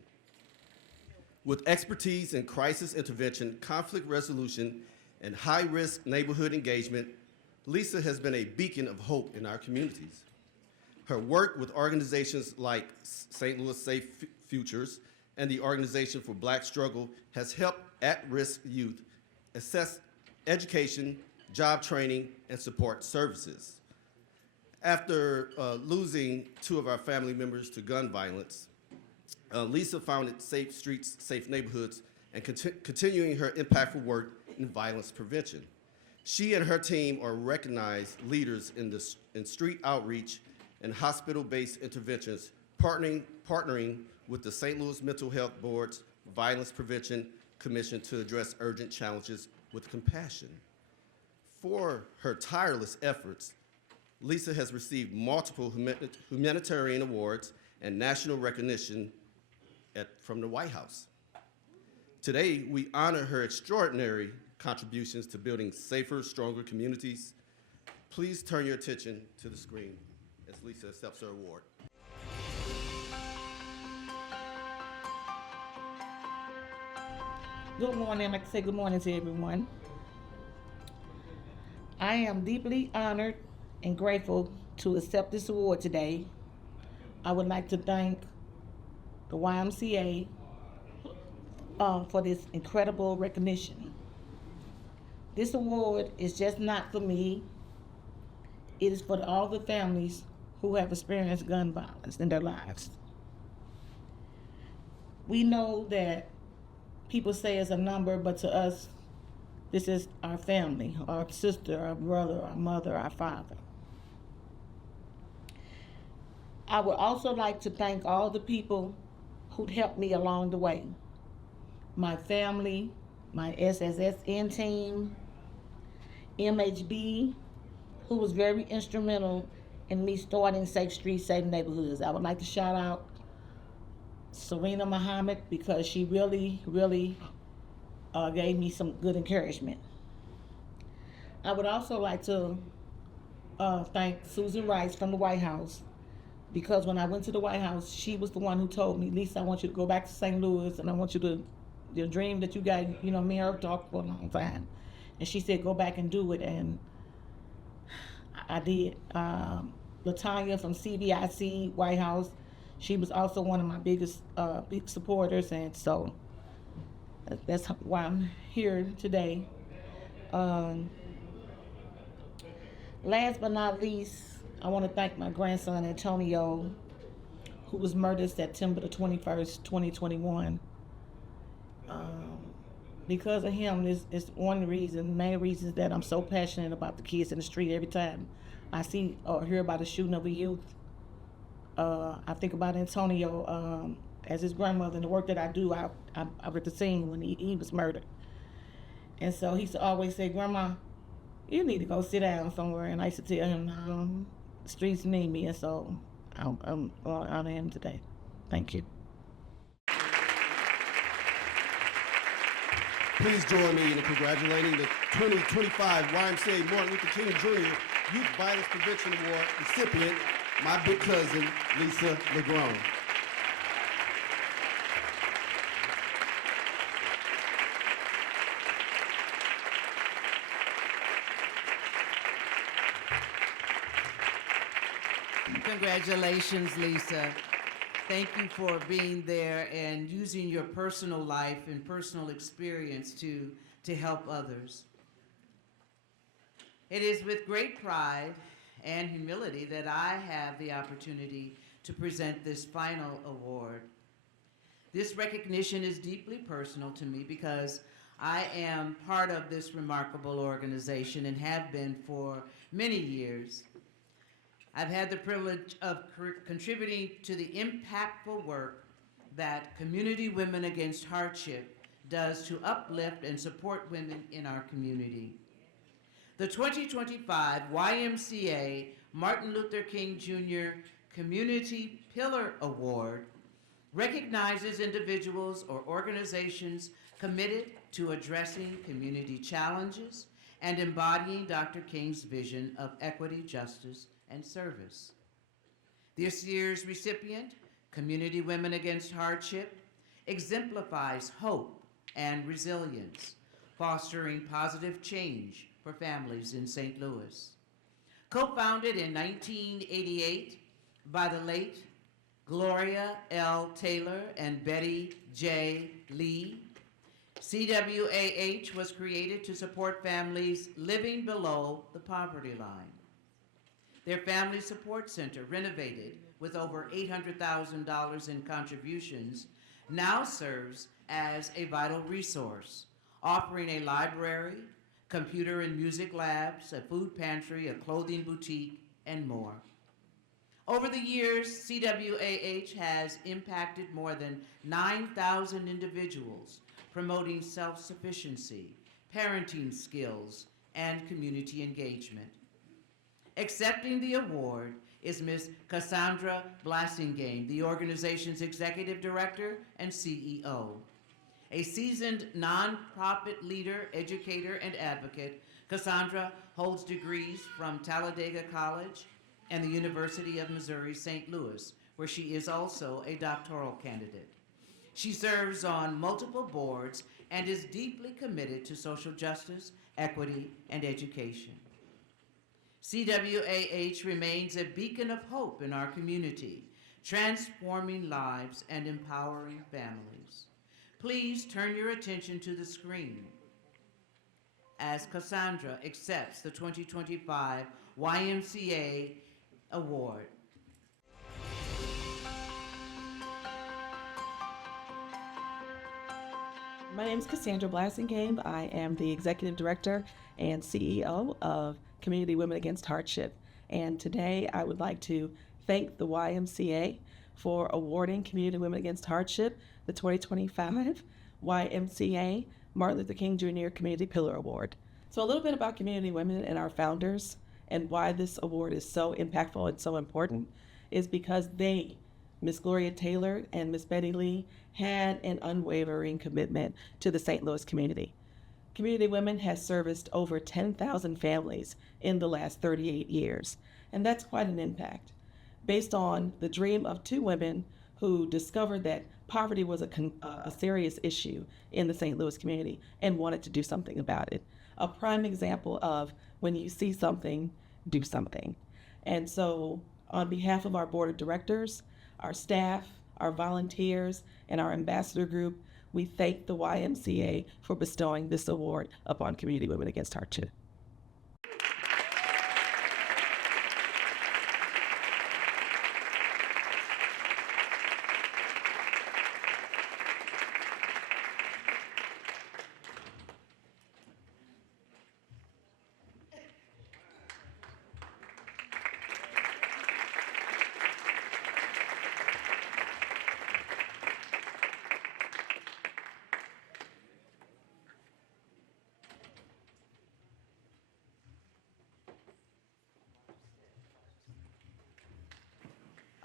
With expertise in crisis intervention, conflict resolution, and high-risk neighborhood engagement, Lisa has been a beacon of hope in our communities. Her work with organizations like St. Louis Safe Futures and the Organization for Black Struggle has helped at-risk youth assess education, job training, and support services. After losing two of our family members to gun violence, Lisa founded Safe Streets, Safe Neighborhoods, and continuing her impactful work in violence prevention. She and her team are recognized leaders in street outreach and hospital-based interventions, partnering with the St. Louis Mental Health Board's Violence Prevention Commission to address urgent challenges with compassion. For her tireless efforts, Lisa has received multiple humanitarian awards and national recognition from the White House. Today, we honor her extraordinary contributions to building safer, stronger communities. Please turn your attention to the screen as Lisa accepts her award. Good morning. I'd like to say good morning to everyone. I am deeply honored and grateful to accept this award today. I would like to thank the YMCA for this incredible recognition. This award is just not for me. It is for all the families who have experienced gun violence in their lives. We know that people say it's a number, but to us, this is our family, our sister, our brother, our mother, our father. I would also like to thank all the people who helped me along the way. My family, my SSSN team, MHB, who was very instrumental in me starting Safe Streets, Safe Neighborhoods. I would like to shout out Serena Muhammad because she really gave me some good encouragement. I would also like to thank Susan Rice from the White House because when I went to the White House, she was the one who told me, Lisa, I want you to go back to St. Louis and I want you to, your dream that you got, me and her talked for a long time. And she said, go back and do it. And I did. Latanya from CBIC White House, she was also one of my biggest big supporters, and so that's why I'm here today. Last but not least, I want to thank my grandson Antonio, who was murdered September the 21st, 2021. Because of him, is one reason, main reason that I'm so passionate about the kids in the street. Every time I see or hear about a shooting of a youth, I think about Antonio as his grandmother and the work that I do. I was at the scene when he was murdered. And so he used to always say, Grandma, you need to go sit down somewhere. And I used to tell him, no, the streets need me. And so I'm honor him today. Thank you. Please join me in congratulating the 2025 YMCA Martin Luther King Jr. Youth Violence Prevention Award recipient, my big cousin, Lisa LeGrone. Congratulations, Lisa. Thank you for being there and using your personal life and personal experience to help others. It is with great pride and humility that I have the opportunity to present this final award. This recognition is deeply personal to me because I am part of this remarkable organization and have been for many years. I've had the privilege of contributing to the impactful work that Community Women Against Hardship does to uplift and support women in our community. The 2025 YMCA Martin Luther King Jr. Community Pillar Award recognizes individuals or organizations committed to addressing community challenges and embodying Dr. King's vision of equity, justice, and service. This year's recipient, Community Women Against Hardship, exemplifies hope and resilience, fostering positive change for families in St. Louis. Co-founded in 1988 by the late Gloria L. Taylor and Betty J. Lee, CWAH was created to support families living below the poverty line. Their Family Support Center, renovated with over $800,000 in contributions, now serves as a vital resource, offering a library, computer and music labs, a food pantry, a clothing boutique, and more. Over the years, CWAH has impacted more than 9,000 individuals, promoting self-sufficiency, parenting skills, and community engagement. Accepting the award is Ms. Cassandra Blassingame, the organization's executive director and CEO. A seasoned nonprofit leader, educator, and advocate, Cassandra holds degrees from Talladega College and the University of Missouri, St. Louis, where she is also a doctoral candidate. She serves on multiple boards and is deeply committed to social justice, equity, and education. CWAH remains a beacon of hope in our community, transforming lives and empowering families. Please turn your attention to the screen as Cassandra accepts the 2025 YMCA Award. My name is Cassandra Blassingame. I am the Executive Director and CEO of Community Women Against Hardship. And today I would like to thank the YMCA for awarding Community Women Against Hardship the 2025 YMCA Martin Luther King Jr. Community Pillar Award. So a little bit about Community Women and our founders and why this award is so impactful and so important is because they, Miss Gloria Taylor and Miss Betty Lee, had an unwavering commitment to the St. Louis community. Community Women has serviced over 10,000 families in the last 38 years, and that's quite an impact. Based on the dream of two women who discovered that poverty was a serious issue in the St. Louis community and wanted to do something about it. A prime example of when you see something, do something. And so on behalf of our board of directors, our staff, our volunteers, and our ambassador group, we thank the YMCA for bestowing this award upon Community Women Against Hardship.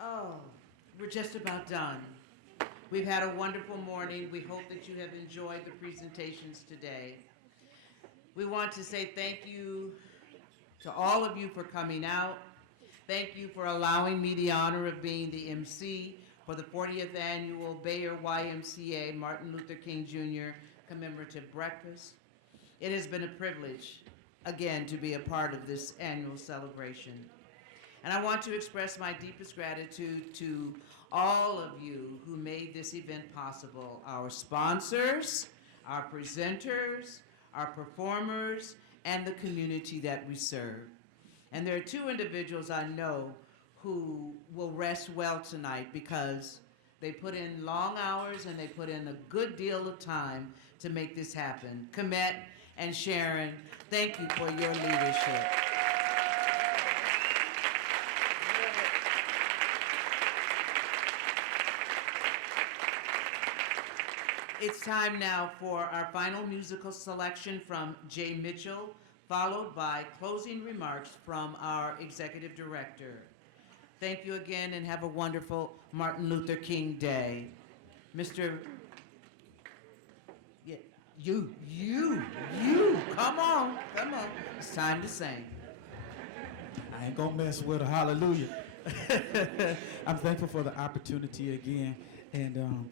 Oh, we're just about done. We've had a wonderful morning. We hope that you have enjoyed the presentations today. We want to say thank you to all of you for coming out. Thank you for allowing me the honor of being the MC for the 40th annual BAYER YMCA Martin Luther King Jr. Commemorative Breakfast. It has been a privilege, again, to be a part of this annual celebration. And I want to express my deepest gratitude to all of you who made this event possible, our sponsors, our presenters, our performers, and the community that we serve. And there are two individuals I know who will rest well tonight because they put in long hours and they put in a good deal of time to make this happen. Kemet and Sharon, thank you for your leadership. It's time now for our final musical selection from Jay Mitchell, followed by closing remarks from our executive director. Thank you again and have a wonderful Martin Luther King Day. Mr. Yeah, you, come on. It's time to sing. I ain't gonna mess with her, hallelujah. I'm thankful for the opportunity again. And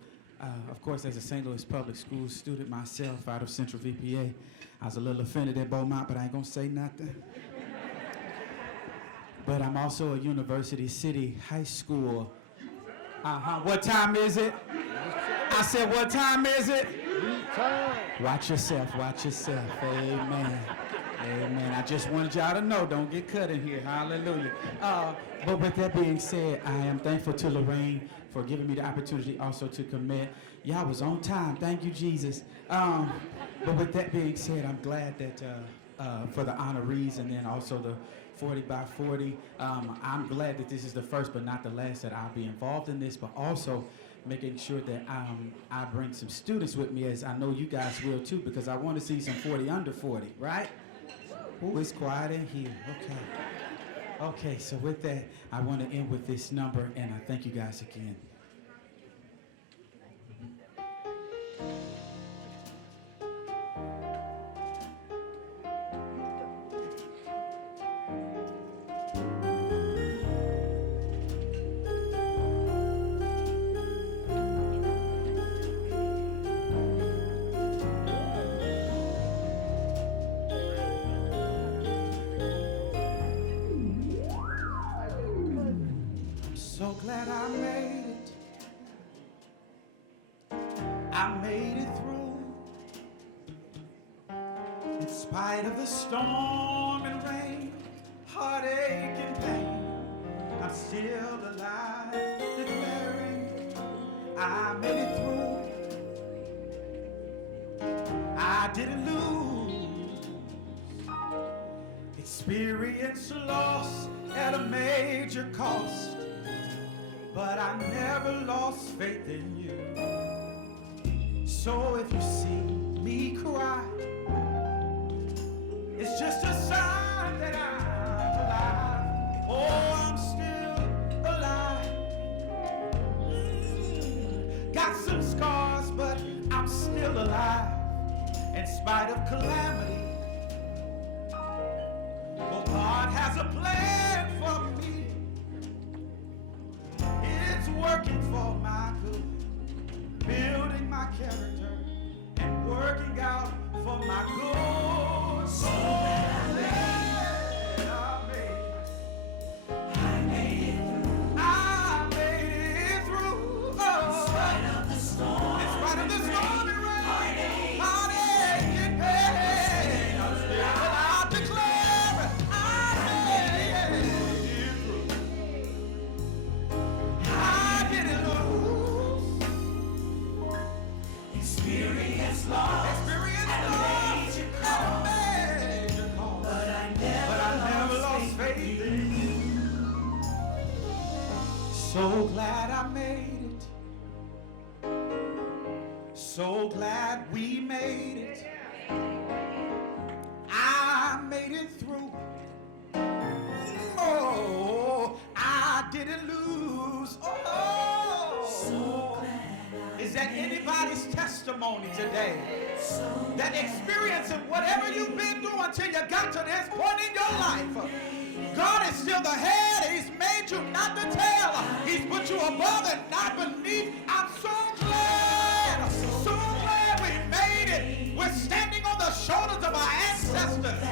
of course, as a St. Louis Public Schools student myself out of Central VPA, I was a little offended at Beaumont, but I ain't gonna say nothing. But I'm also a University City High School. What time is it? I said, what time is it? Watch yourself. Amen. Amen. I just wanted y'all to know, don't get cut in here. Hallelujah. But with that being said, I am thankful to Lorraine for giving me the opportunity also to commit. Y'all was on time. Thank you, Jesus. But with that being said, I'm glad that for the honorees and then also the 40 by 40, I'm glad that this is the first but not the last that I'll be involved in this, but also making sure that I bring some students with me, as I know you guys will too, because I want to see some 40 under 40, right? Who is quiet in here? Okay, so with that, I want to end with this number, and I thank you guys again. So glad I made it. I made it through. In spite of the storm and rain, heartache and pain, I'm still alive, declaring I made it through. I didn't lose. Experience loss at a major cost, but I never lost faith in you. So if you see me cry, it's just a sign that I'm alive. Oh, I'm still alive. Got some scars, but I'm still alive. In spite of calamity, well, God has a plan for me. It's working for my good, building my character and working out for my good. So glad I made it through. I made it through. Oh. In spite of the storm. In spite of the storm and rain. Heartache and pain. I'm still alive, declare I made it through. I didn't lose. Experience loss. Experience loss. But I never lost faith in you. So glad I made it. So glad we made it. I made it through. Oh, I didn't lose. Oh, so glad. Is that anybody's testimony today? That experiencing whatever you've been through until you got to this point in your life, God is still the head. He's made you not the tail. He's put you above and not beneath. I'm so glad we made it. We're standing on the shoulders of our ancestors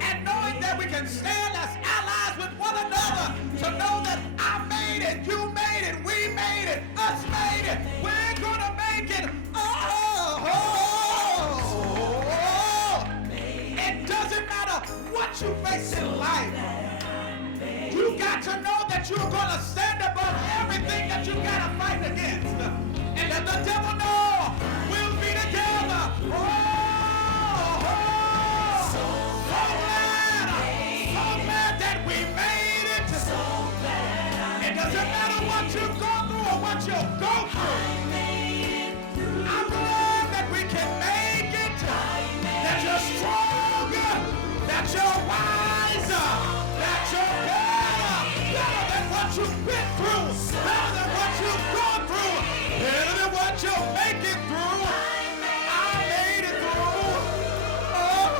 and knowing that we can stand as allies with one another to know that I made it, you made it, we made it, us made it. We're going to make it. It doesn't matter what you face in life. You got to know that you're going to stand above everything that you got to fight against. And let the devil know we'll be together. So glad that we made it. It doesn't matter what you've gone through or what you'll go through. I'm glad that we can make it. That you're stronger. That you're wiser. That you're better than what you've been through, better than what you've gone through, better than what you'll make it through. I made it through. Oh,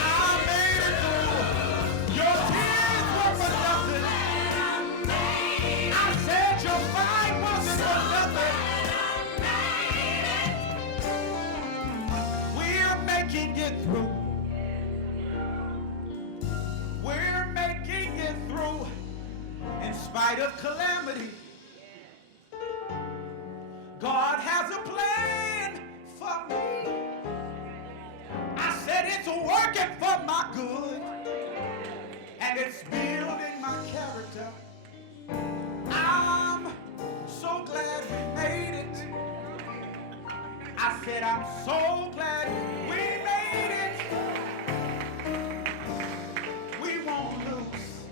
I made it through. Your tears were for nothing. I said your fight wasn't for nothing. We're making it through. We're making it through in spite of calamity. God has a plan for me. I said it's working for my good and it's building my character. I'm so glad we made it. I said I'm so glad we made it. We won't lose.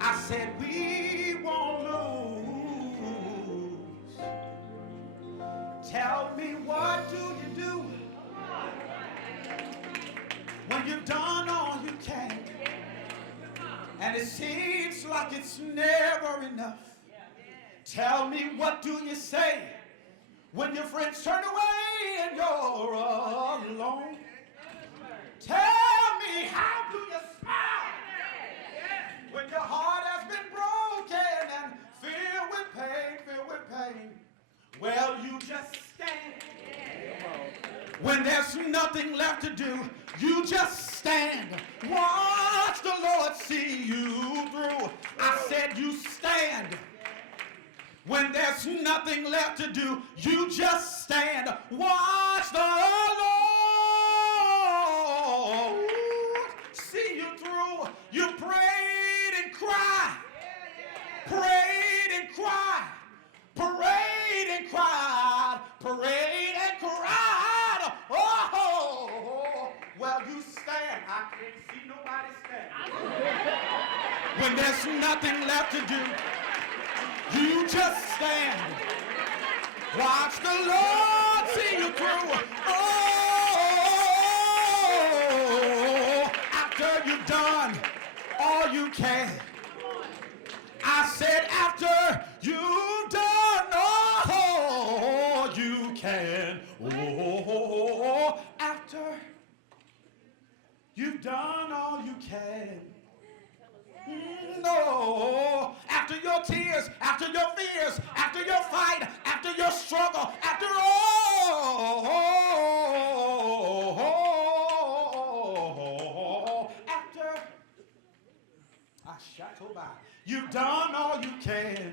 I said we won't lose. Tell me, what do you do when you've done all you can and it seems like it's never enough? Tell me, what do you say when your friends turn away and you're alone? Tell me, how do you smile when your heart has been broken and filled with pain? Well, you just stand. When there's nothing left to do, you just stand. Watch the Lord see you through. I said you stand. When there's nothing left to do, you just stand. Watch the Lord when there's nothing left to do, you just stand. Watch the Lord see you through. Oh, after you've done all you can. I said after you've done all you can. Oh, after you've done all you can. No, after your tears, after your fears, after your fight, after your struggle, after all, after you've done all you can.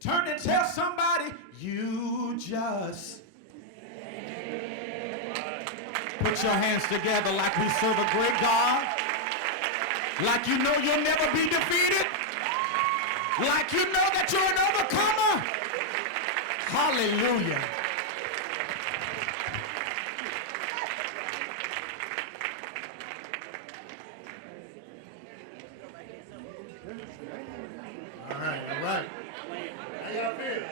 Turn and tell somebody you just put your hands together like we serve a great God. Like you know you'll never be defeated. Like you know that you're an overcomer. Hallelujah. All right. How y'all feel?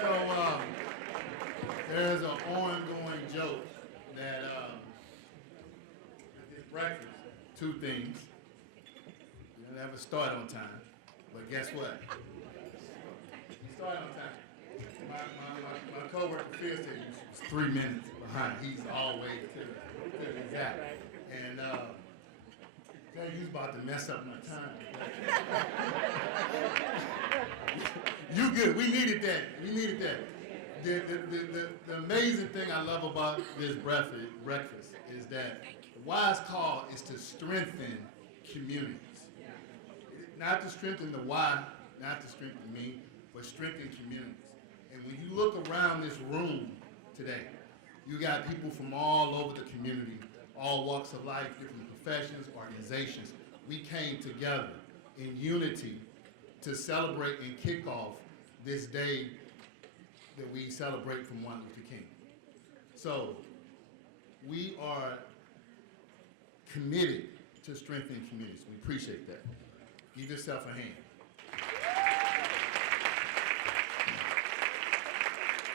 So, there's an ongoing joke that at this breakfast, two things. You never start on time, but guess what? You start on time. My coworker Phil said you was 3 minutes behind. He's always to the exact. And you was about to mess up my time. You good. We needed that. The amazing thing I love about this breakfast is that the wise call is to strengthen communities. Not to strengthen the why, not to strengthen me, but strengthen communities. And when you look around this room today, you got people from all over the community, all walks of life, different professions, organizations. We came together in unity to celebrate and kick off this day that we celebrate from Martin Luther King. So we are committed to strengthening communities. We appreciate that. Give yourself a hand.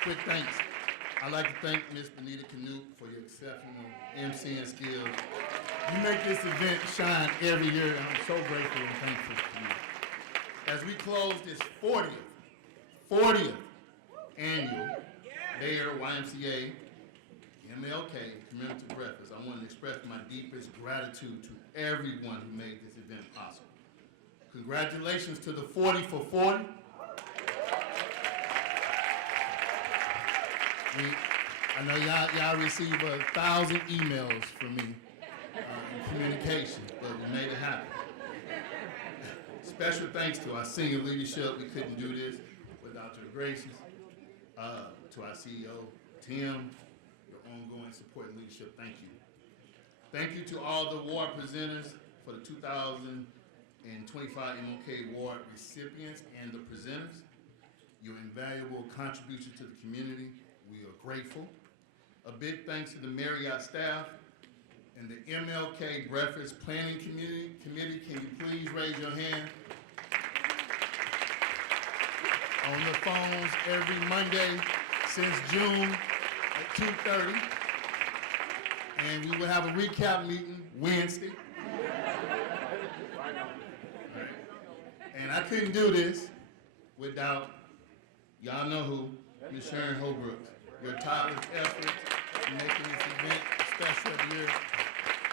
Quick thanks. I'd like to thank Ms. Bonita for your exceptional emceeing skills. You make this event shine every year, and I'm so grateful and thankful to you. As we close this 40th annual BAYER YMCA MLK Commemorative Breakfast, I want to express my deepest gratitude to everyone who made this event possible. Congratulations to the 40 for 40. I know y'all receive 1,000 emails from me in communication, but we made it happen. Special thanks to our senior leadership. We couldn't do this without your graces. To our CEO, Tim, your ongoing support and leadership, thank you. Thank you to all the award presenters for the 2025 MLK Award recipients and the presenters. Your invaluable contribution to the community. We are grateful. A big thanks to the Marriott staff and the MLK Breakfast Planning Committee. Can you please raise your hand? On the phones every Monday since June at 2:30. And we will have a recap meeting Wednesday. And I couldn't do this without, y'all know who, Ms. Sharon Holbrooks. Your tireless efforts in making this event special every year.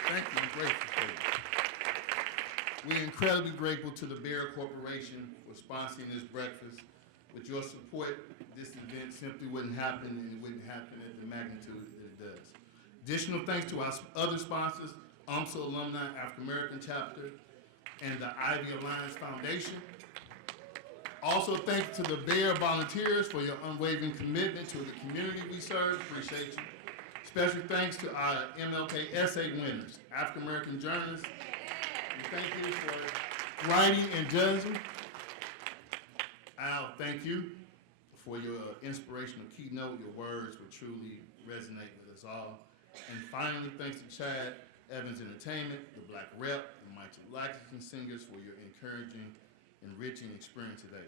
Thank you, I'm grateful for you. We're incredibly grateful to the BAYER Corporation for sponsoring this breakfast. With your support, this event simply wouldn't happen, and it wouldn't happen at the magnitude that it does. Additional thanks to our other sponsors, UMSA Alumni African American Chapter, and the Ivy Alliance Foundation. Also, thanks to the BAYER volunteers for your unwavering commitment to the community we serve. Appreciate you. Special thanks to our MLK essay winners, African American journalists. And thank you for writing and judging. Al, thank you for your inspirational keynote. Your words will truly resonate with us all. And finally, thanks to Chad Evans Entertainment, the Black Rep, and Latchison Singers for your encouraging, enriching experience today.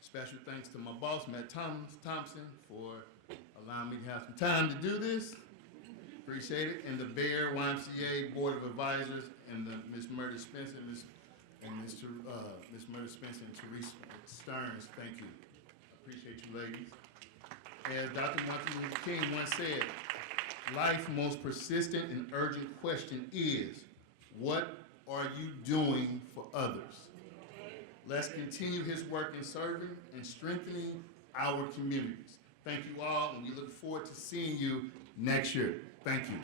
Special thanks to my boss, Matt Thompson, for allowing me to have some time to do this. Appreciate it. And the BAYER YMCA Board of Advisors and the Ms. Murder Spencer and Ms. Murder Spencer and Teresa Stearns, thank you. Appreciate you, ladies. As Dr. Martin Luther King once said, life's most persistent and urgent question is, what are you doing for others? Let's continue his work in serving and strengthening our communities. Thank you all, and we look forward to seeing you next year. Thank you.